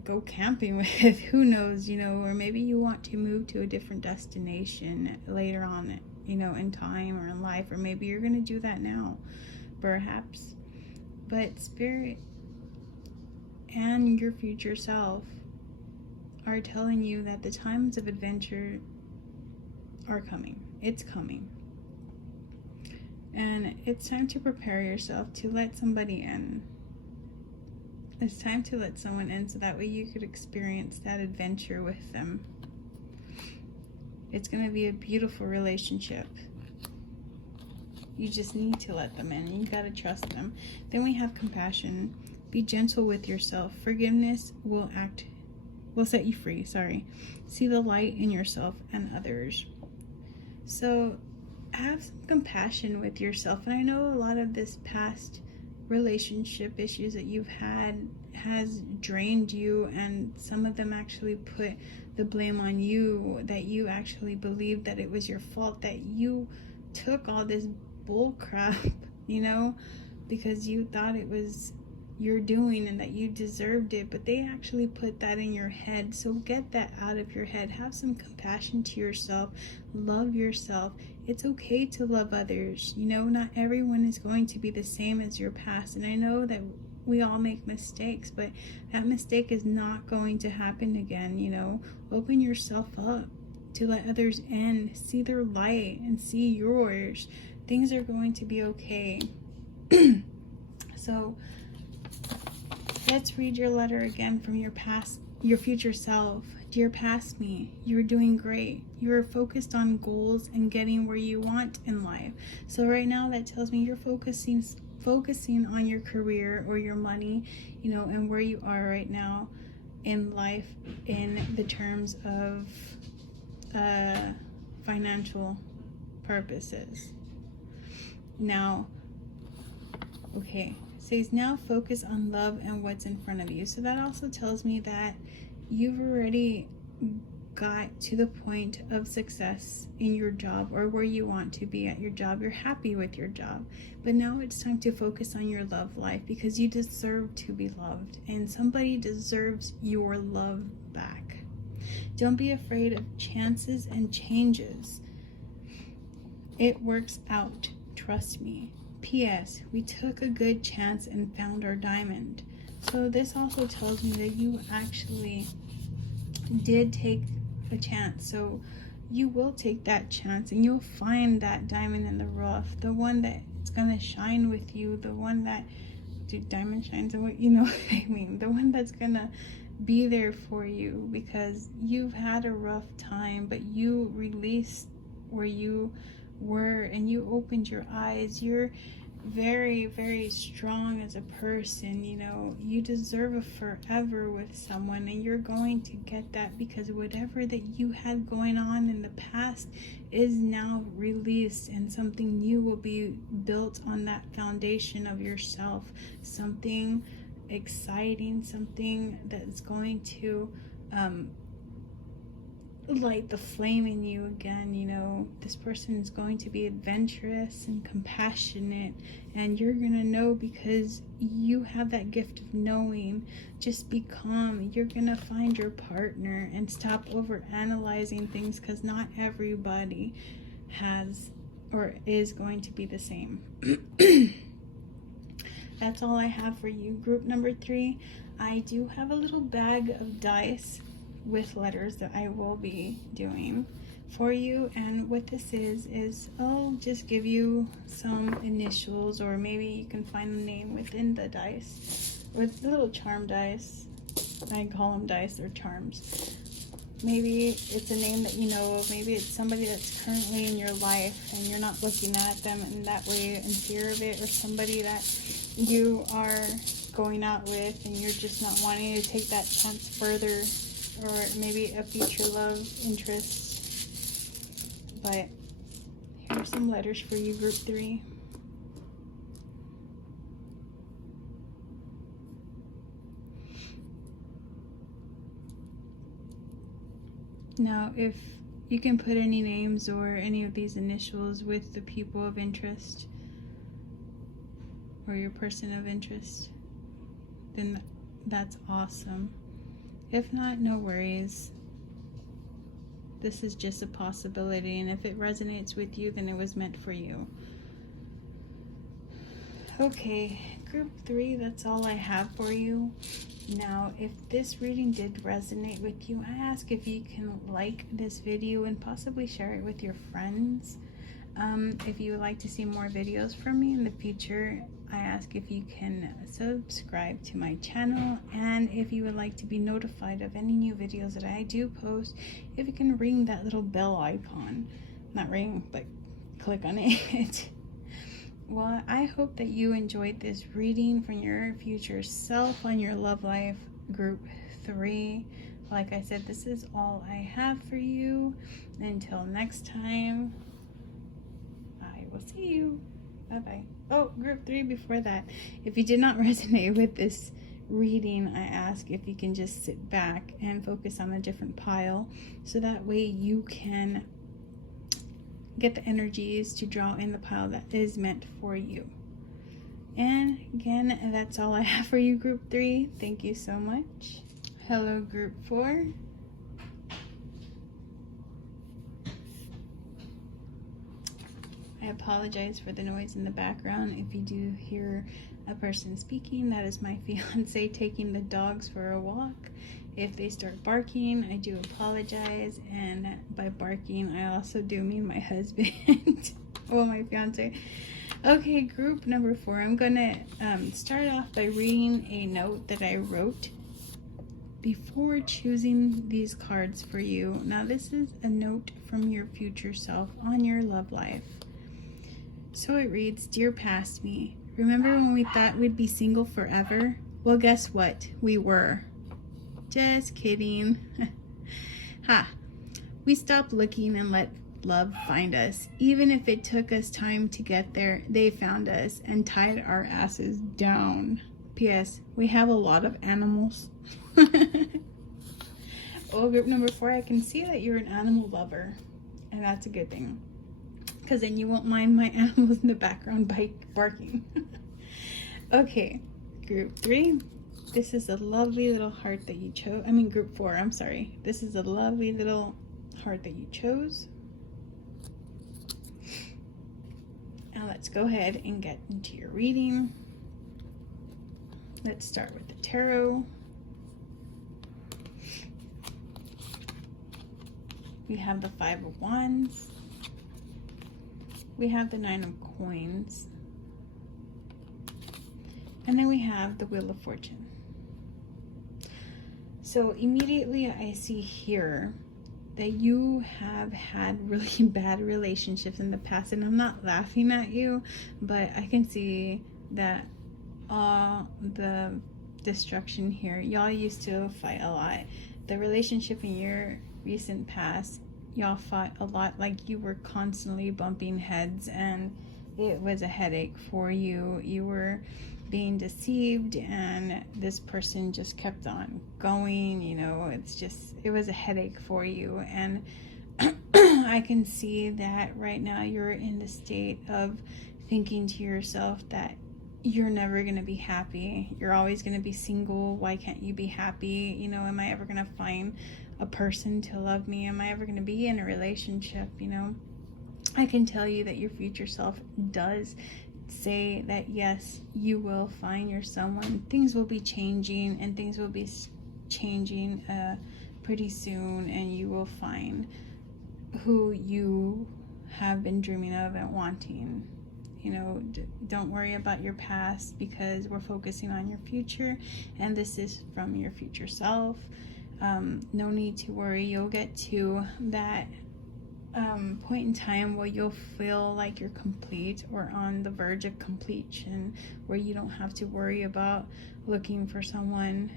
go camping with, who knows, you know, or maybe you want to move to a different destination later on, you know, in time or in life, or maybe you're going to do that now, perhaps. But Spirit and your future self are telling you that the times of adventure are coming. It's coming. And it's time to prepare yourself to let somebody in. It's time to let someone in so that way you could experience that adventure with them. It's going to be a beautiful relationship. You just need to let them in. You got to trust them. Then we have compassion. Be gentle with yourself. Forgiveness will set you free. See the light in yourself and others. So have some compassion with yourself. And I know a lot of this past relationship issues that you've had has drained you, and some of them actually put the blame on you, that you actually believed that it was your fault, that you took all this bull crap, you know, because you thought it was your doing and that you deserved it, but they actually put that in your head. So get that out of your head. Have some compassion to yourself. Love yourself. It's okay to love others. You know, not everyone is going to be the same as your past, and I know that we all make mistakes, but that mistake is not going to happen again. You know, open yourself up to let others in, see their light and see yours. Things are going to be okay. So let's read your letter again from your future self. Dear past me, you're doing great. You're focused on goals and getting where you want in life. So right now that tells me you're focusing on your career or your money, you know, and where you are right now in life in the terms of financial purposes. Now, okay, it says now focus on love and what's in front of you. So that also tells me that you've already got to the point of success in your job, or where you want to be at your job. You're happy with your job, but now it's time to focus on your love life, because you deserve to be loved, and somebody deserves your love back. Don't be afraid of chances and changes. It works out, trust me. P.S. We took a good chance and found our diamond. So this also tells me that you actually did take a chance. So you will take that chance and you'll find that diamond in the rough, the one that's going to shine with you, the one that, diamond shines and what, you know what I mean, the one that's going to be there for you, because you've had a rough time, but you released where you were and you opened your eyes. You're very, very strong as a person. You know, you deserve a forever with someone, and you're going to get that, because whatever that you had going on in the past is now released, and something new will be built on that foundation of yourself. Something exciting, something that's going to light the flame in you again. You know, this person is going to be adventurous and compassionate, and you're gonna know, because you have that gift of knowing. Just be calm. You're gonna find your partner, and stop over analyzing things, because not everybody has or is going to be the same. That's all I have for you, group number 3. I do have a little bag of dice with letters that I will be doing for you, and what this is I'll just give you some initials, or maybe you can find the name within the dice, or the little charm dice. I call them dice or charms. Maybe it's a name that you know of. Maybe it's somebody that's currently in your life and you're not looking at them in that way in fear of it, or somebody that you are going out with and you're just not wanting to take that chance further, or maybe a future love interest. But here's some letters for you, group 3. Now, if you can put any names or any of these initials with the people of interest or your person of interest, then that's awesome. If not, no worries. This is just a possibility, and if it resonates with you, then it was meant for you. Okay, group 3, that's all I have for you. Now, if this reading did resonate with you, I ask if you can like this video and possibly share it with your friends. If you would like to see more videos from me in the future, I ask if you can subscribe to my channel, and if you would like to be notified of any new videos that I do post, if you can ring that little bell icon. Not ring, but click on it. Well, I hope that you enjoyed this reading from your future self on your love life, group 3. Like I said, this is all I have for you. Until next time, I will see you. Bye-bye. Oh, group 3, before that, if you did not resonate with this reading, I ask if you can just sit back and focus on a different pile, so that way you can get the energies to draw in the pile that is meant for you. And again, that's all I have for you, group 3. Thank you so much. Hello, group 4. I apologize for the noise in the background. If you do hear a person speaking, that is my fiance taking the dogs for a walk. If they start barking, I do apologize, and by barking, I also do mean my husband. Well, my fiance. Okay, group number 4. I'm gonna start off by reading a note that I wrote before choosing these cards for you. Now, this is a note from your future self on your love life. So it reads, "Dear past me, remember when we thought we'd be single forever? Well, guess what? We were. Just kidding." Ha! We stopped looking and let love find us. Even if it took us time to get there, they found us and tied our asses down. P.S. We have a lot of animals. Oh, group number 4, I can see that you're an animal lover, and that's a good thing, because then you won't mind my animals in the background barking. Okay, group 3. This is a lovely little heart that you chose. I mean, group 4, I'm sorry. This is a lovely little heart that you chose. Now let's go ahead and get into your reading. Let's start with the tarot. We have the 5 of Wands. We have the 9 of Coins. And then we have the Wheel of Fortune. So immediately I see here that you have had really bad relationships in the past, and I'm not laughing at you, but I can see that all the destruction here, y'all used to fight a lot. The relationship in your recent past, y'all fought a lot, like you were constantly bumping heads, and it was a headache for you. You were being deceived, and this person just kept on going, you know. It was a headache for you, and I can see that right now you're in the state of thinking to yourself that you're never going to be happy. You're always going to be single. Why can't you be happy? You know, am I ever going to find a person to love me? Am I ever going to be in a relationship? You know, I can tell you that your future self does say that yes, you will find your someone. Things will be changing, and things will be changing pretty soon, and you will find who you have been dreaming of and wanting. You know, don't worry about your past, because we're focusing on your future, and this is from your future self. No need to worry. You'll get to that point in time where you'll feel like you're complete or on the verge of completion, where you don't have to worry about looking for someone,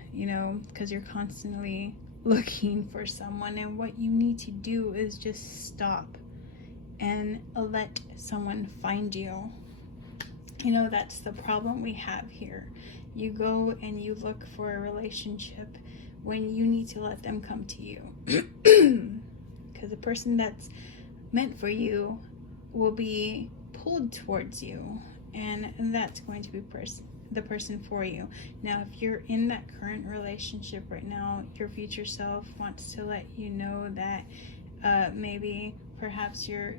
because you're constantly looking for someone. And what you need to do is just stop and let someone find you. That's the problem we have here. You go and you look for a relationship when you need to let them come to you. Because the person that's meant for you will be pulled towards you, and that's going to be the person for you. Now, if you're in that current relationship right now, your future self wants to let you know that maybe perhaps you're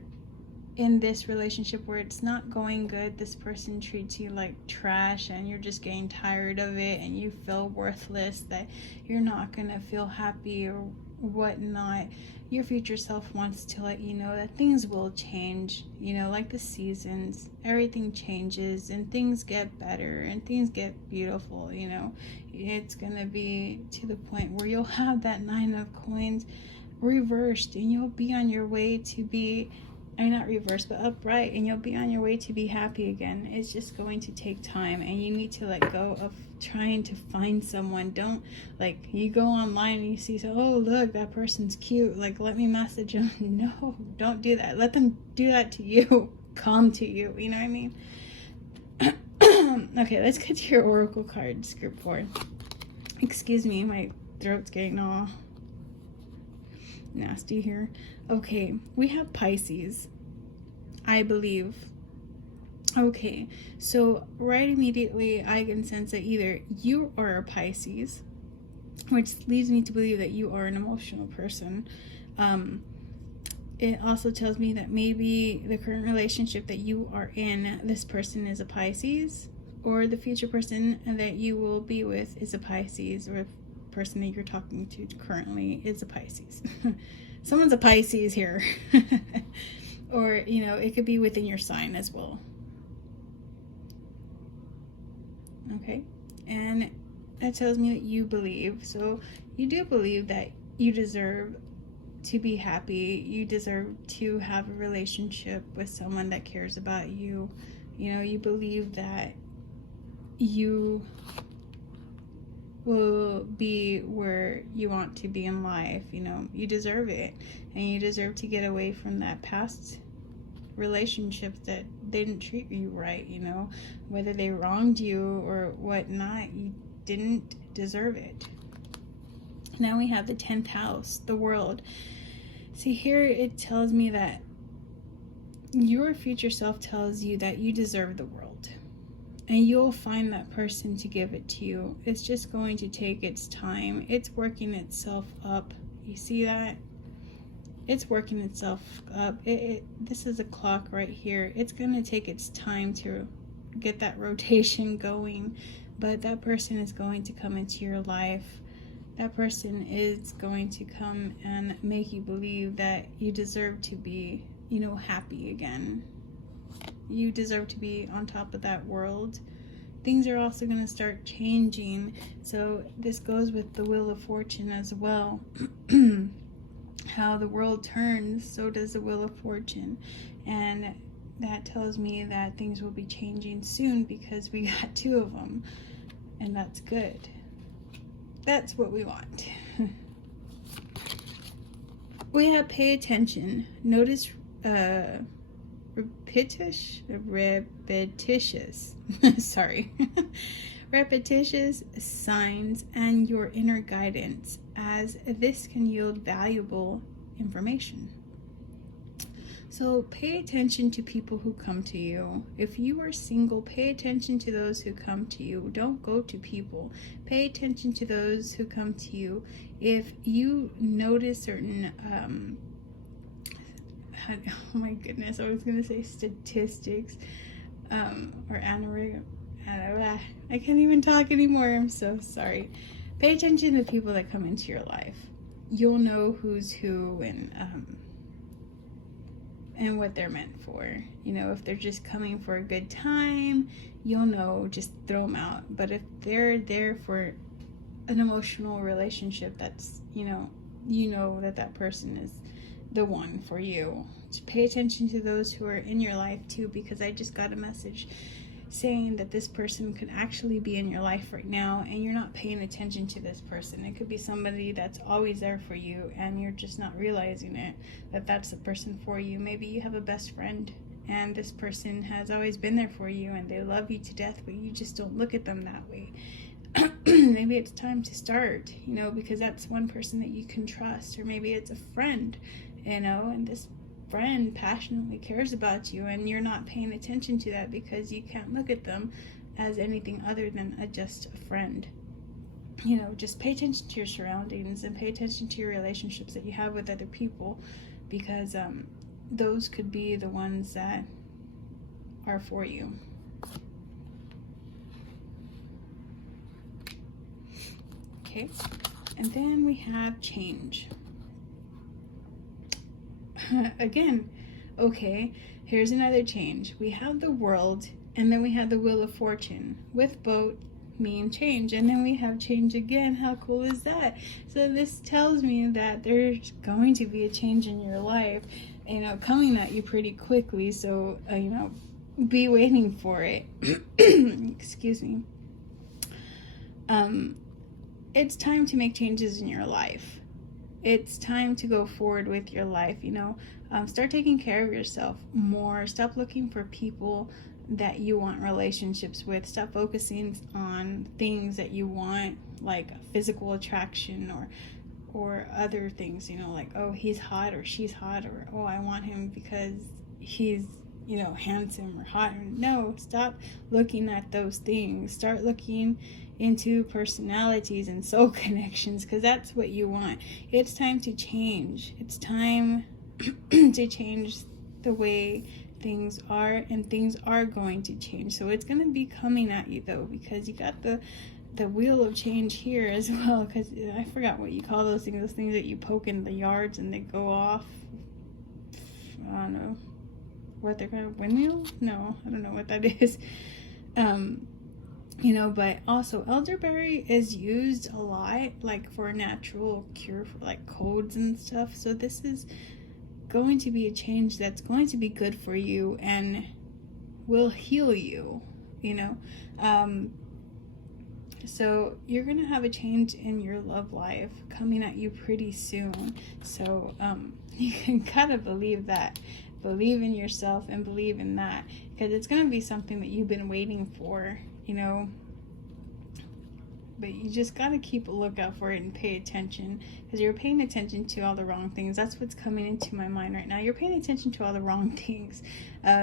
in this relationship where it's not going good. This person treats you like trash and you're just getting tired of it, and you feel worthless, that you're not gonna feel happy or whatnot. Your future self wants to let you know that things will change, like the seasons. Everything changes and things get better and things get beautiful. It's gonna be to the point where you'll have that 9 of coins reversed, and you'll be on your way to be, not reversed, but upright, and you'll be on your way to be happy again. It's just going to take time, and you need to let go of trying to find someone. Don't, you go online and you see, oh, look, that person's cute, let me message them. No, don't do that. Let them do that to you. Come to you, you know what I mean? Okay, let's get to your oracle cards, group 4. Excuse me, my throat's getting all nasty here. Okay, we have Pisces, I believe. Okay, so right immediately I can sense that either you are a Pisces, which leads me to believe that you are an emotional person. It also tells me that maybe the current relationship that you are in, this person is a Pisces, or the future person that you will be with is a Pisces, or the person that you're talking to currently is a Pisces. Someone's a Pisces here. Or, it could be within your sign as well. Okay, and that tells me that you believe. So you do believe that you deserve to be happy. You deserve to have a relationship with someone that cares about you. You believe that you will be where you want to be in life. You deserve it, and you deserve to get away from that past relationships that didn't treat you right. Whether they wronged you or whatnot, you didn't deserve it. Now we have the 10th house, the world. See, here it tells me that your future self tells you that you deserve the world, and you'll find that person to give it to you. It's just going to take its time. It's working itself up. You see that? It's working itself up. This is a clock right here. It's going to take its time to get that rotation going, but that person is going to come into your life. That person is going to come and make you believe that you deserve to be, happy again. You deserve to be on top of that world. Things are also going to start changing. So this goes with the Wheel of Fortune as well. How the world turns, so does the Wheel of Fortune. And that tells me that things will be changing soon, because we got 2 of them. And that's good. That's what we want. We have pay attention. Notice repetitious sorry repetitious signs and your inner guidance, as this can yield valuable information. So pay attention to people who come to you. If you are single, pay attention to those who come to you. Don't go to people. Pay attention to those who come to you. If you notice certain oh my goodness, I was going to say statistics, or anorexic. I can't even talk anymore. I'm so sorry. Pay attention to the people that come into your life. You'll know who's who and what they're meant for. If they're just coming for a good time, you'll know, just throw them out. But if they're there for an emotional relationship that's, that person is the one for you. Just pay attention to those who are in your life too, because I just got a message saying that this person could actually be in your life right now and you're not paying attention to this person. It could be somebody that's always there for you and you're just not realizing it, that that's the person for you. Maybe you have a best friend and this person has always been there for you and they love you to death, but you just don't look at them that way. Maybe it's time to start, because that's one person that you can trust. Or maybe it's a friend, and this friend passionately cares about you and you're not paying attention to that because you can't look at them as anything other than just a friend. Just pay attention to your surroundings and pay attention to your relationships that you have with other people, because those could be the ones that are for you. Okay, and then we have change. Again, okay, here's another change. We have the world, and then we have the wheel of fortune, with both mean change, and then we have change again. How cool is that? So this tells me that there's going to be a change in your life, coming at you pretty quickly. So be waiting for it. Excuse me. It's time to make changes in your life. It's time to go forward with your life. Start taking care of yourself more. Stop looking for people that you want relationships with. Stop focusing on things that you want, like physical attraction or other things, like, oh, he's hot or she's hot, or oh, I want him because he's handsome or hot. No, stop looking at those things. Start looking into personalities and soul connections, because that's what you want. It's time to change. It's time to change the way things are, and things are going to change. So it's going to be coming at you though, because you got the wheel of change here as well, because I forgot what you call those things that you poke in the yards and they go off. I don't know what they're called. Windmill? No, I don't know what that is. But also elderberry is used a lot, like for a natural cure for like colds and stuff. So this is going to be a change that's going to be good for you and will heal you, so you're going to have a change in your love life coming at you pretty soon. So you can kind of believe that. Believe in yourself and believe in that, because it's going to be something that you've been waiting for, but you just got to keep a lookout for it and pay attention, because you're paying attention to all the wrong things. That's what's coming into my mind right now. You're paying attention to all the wrong things.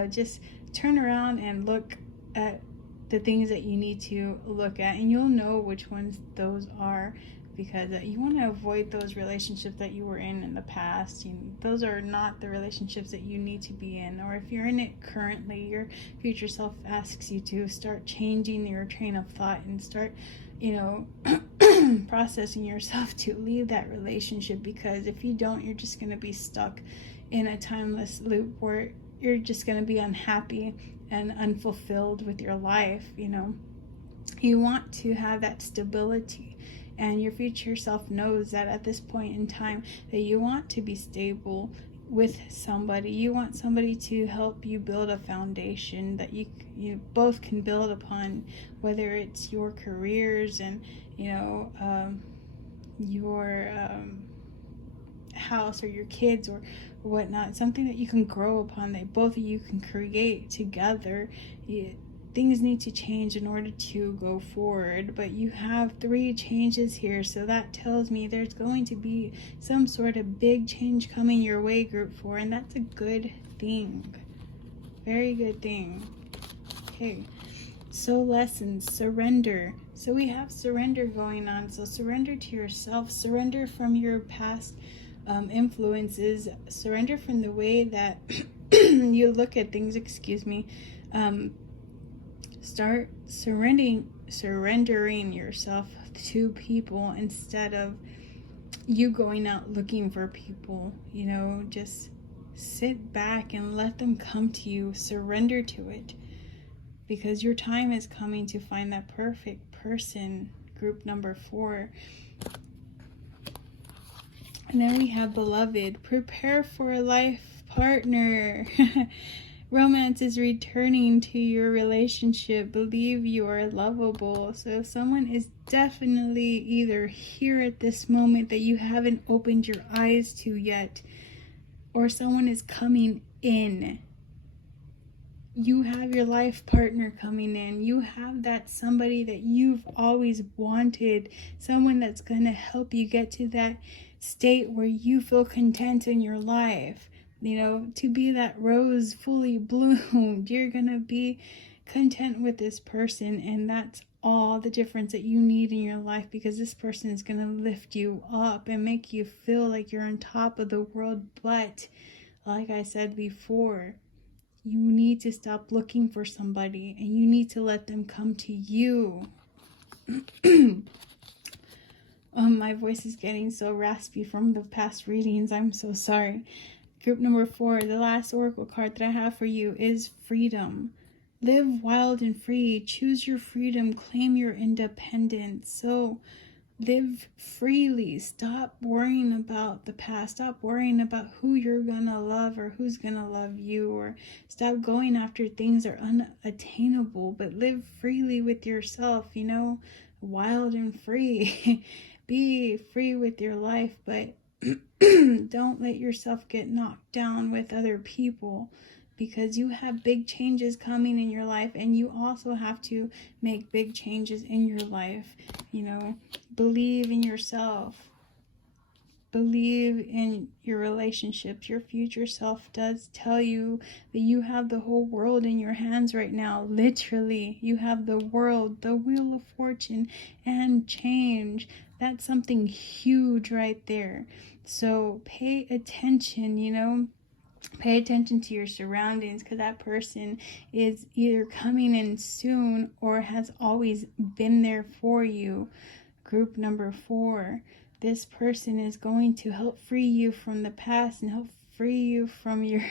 Just turn around and look at the things that you need to look at, and you'll know which ones those are, because you want to avoid those relationships that you were in the past. Those are not the relationships that you need to be in. Or if you're in it currently, your future self asks you to start changing your train of thought and start processing yourself to leave that relationship, because if you don't, you're just going to be stuck in a timeless loop where you're just going to be unhappy and unfulfilled with your life. You want to have that stability, and your future self knows that at this point in time that you want to be stable with somebody. You want somebody to help you build a foundation that you both can build upon, whether it's your careers and your house or your kids or whatnot, something that you can grow upon, that both of you can create together. Things need to change in order to go forward, but you have 3 changes here, so that tells me there's going to be some sort of big change coming your way, group 4, and that's a good thing. Very good thing. Okay, so lessons, surrender. So we have surrender going on. So surrender to yourself, surrender from your past influences, surrender from the way that you look at things, start surrendering yourself to people instead of you going out looking for people. Just sit back and let them come to you. Surrender to it, because your time is coming to find that perfect person, group number 4. And then we have beloved, prepare for a life partner. Romance is returning to your relationship. Believe you are lovable. So someone is definitely either here at this moment that you haven't opened your eyes to yet, or someone is coming in. You have your life partner coming in. You have that somebody that you've always wanted, someone that's going to help you get to that state where you feel content in your life. You know, to be that rose fully bloomed, you're going to be content with this person, and that's all the difference that you need in your life, because this person is going to lift you up and make you feel like you're on top of the world. But like I said before, you need to stop looking for somebody and you need to let them come to you. My voice is getting so raspy from the past readings. I'm so sorry. Group number 4, the last oracle card that I have for you is freedom. Live wild and free. Choose your freedom. Claim your independence. So live freely. Stop worrying about the past. Stop worrying about who you're gonna love or who's gonna love you, or stop going after things that are unattainable, but live freely with yourself, you know, wild and free. Be free with your life, but don't let yourself get knocked down with other people, because you have big changes coming in your life, and you also have to make big changes in your life. You know, believe in yourself. Believe in your relationships. Your future self does tell you that you have the whole world in your hands right now. Literally, you have the world, the wheel of fortune, and change. That's something huge right there. So pay attention, you know. Pay attention to your surroundings, because that person is either coming in soon or has always been there for you. Group number 4, this person is going to help free you from the past and help free you from your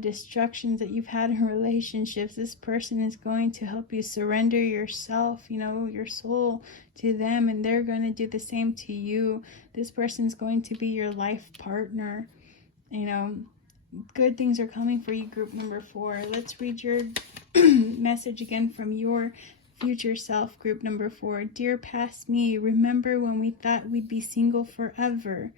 destructions that you've had in relationships. This person is going to help you surrender yourself, you know, your soul to them, and they're going to do the same to you. This person is going to be your life partner. You know, good things are coming for you, group number 4. Let's read your message again from your future self, group number 4. Dear past me, remember when we thought we'd be single forever?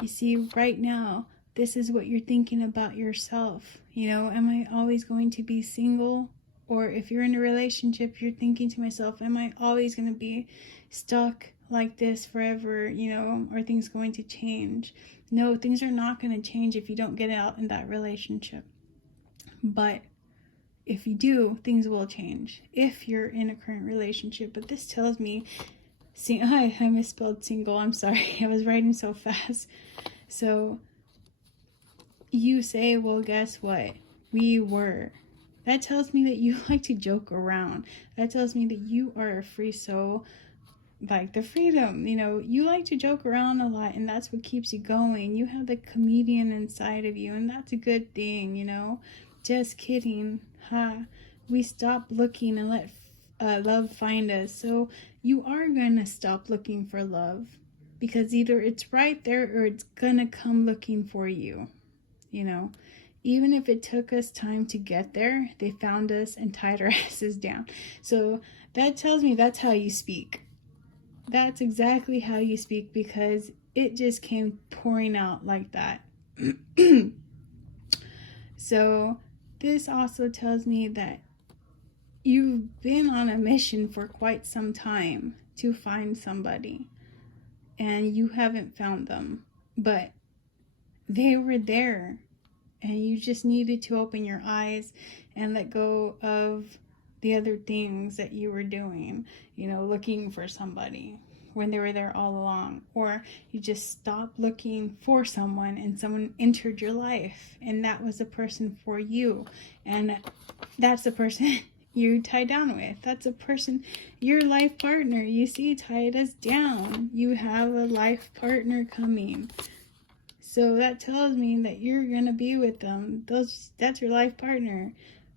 You see, right now, this is what you're thinking about yourself. You know, am I always going to be single? Or if you're in a relationship, you're thinking to myself, am I always going to be stuck like this forever? You know, are things going to change? No, things are not going to change if you don't get out in that relationship. But if you do, things will change if you're in a current relationship. But this tells me, I misspelled single. I'm sorry. I was writing so fast. So you say, well, guess what? We were. That tells me that you like to joke around. That tells me that you are a free soul, like the freedom. You know, you like to joke around a lot, and that's what keeps you going. You have the comedian inside of you, and that's a good thing, you know. Just kidding. We stop looking and let love find us. So you are going to stop looking for love, because either it's right there or it's going to come looking for you. You know, even if it took us time to get there, they found us and tied our asses down. So that tells me that's how you speak. That's exactly how you speak, because it just came pouring out like that. So this also tells me that you've been on a mission for quite some time to find somebody, and you haven't found them, but they were there, and you just needed to open your eyes and let go of the other things that you were doing, you know, looking for somebody when they were there all along. Or you just stopped looking for someone and someone entered your life, and that was the person for you, and that's the person you tie down with. That's a person, your life partner. You see, tied us down. You have a life partner coming. So that tells me that you're going to be with them. That's your life partner.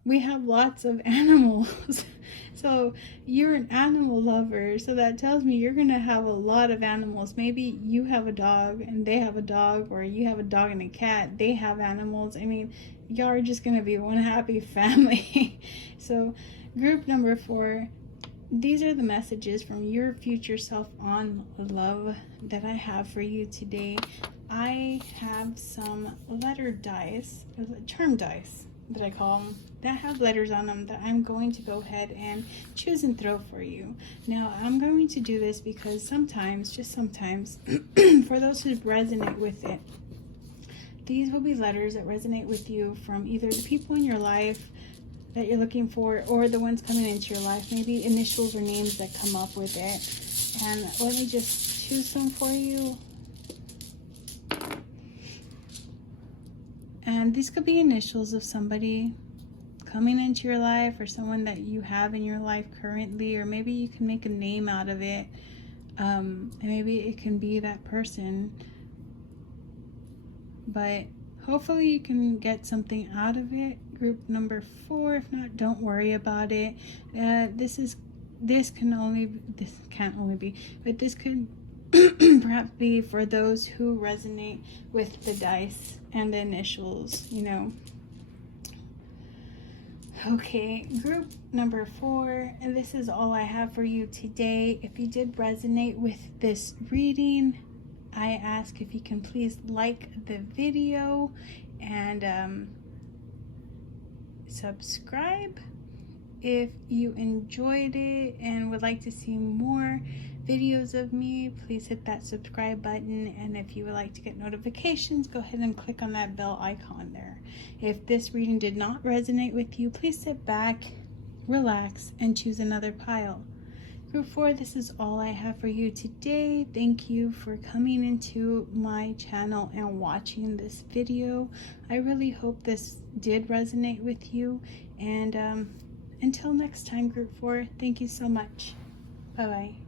we have lots of animals. So you're an animal lover, so that tells me you're gonna have a lot of animals. Maybe you have a dog and they have a dog, or you have a dog and a cat, they have animals. I mean, y'all are just gonna be one happy family. So group number 4, these are the messages from your future self on love that I have for you today. I have some letter dice, charm dice that I call them, that have letters on them, that I'm going to go ahead and choose and throw for you. Now, I'm going to do this because sometimes, just sometimes, for those who resonate with it, these will be letters that resonate with you from either the people in your life that you're looking for, or the ones coming into your life, maybe initials or names that come up with it. And let me just choose some for you. And these could be initials of somebody coming into your life, or someone that you have in your life currently, or maybe you can make a name out of it. And maybe it can be that person. But hopefully you can get something out of it. Group number 4, if not, don't worry about it. This can't only be, but this could perhaps be for those who resonate with the dice and the initials, you know. Okay, group number 4, and this is all I have for you today. If you did resonate with this reading, I ask if you can please like the video and subscribe if you enjoyed it and would like to see more videos of me. Please hit that subscribe button, and if you would like to get notifications, go ahead and click on that bell icon there. If this reading did not resonate with you, please sit back, relax, and choose another pile. Group 4, this is all I have for you today. Thank you for coming into my channel and watching this video. I really hope this did resonate with you, and until next time, group 4, thank you so much. Bye bye.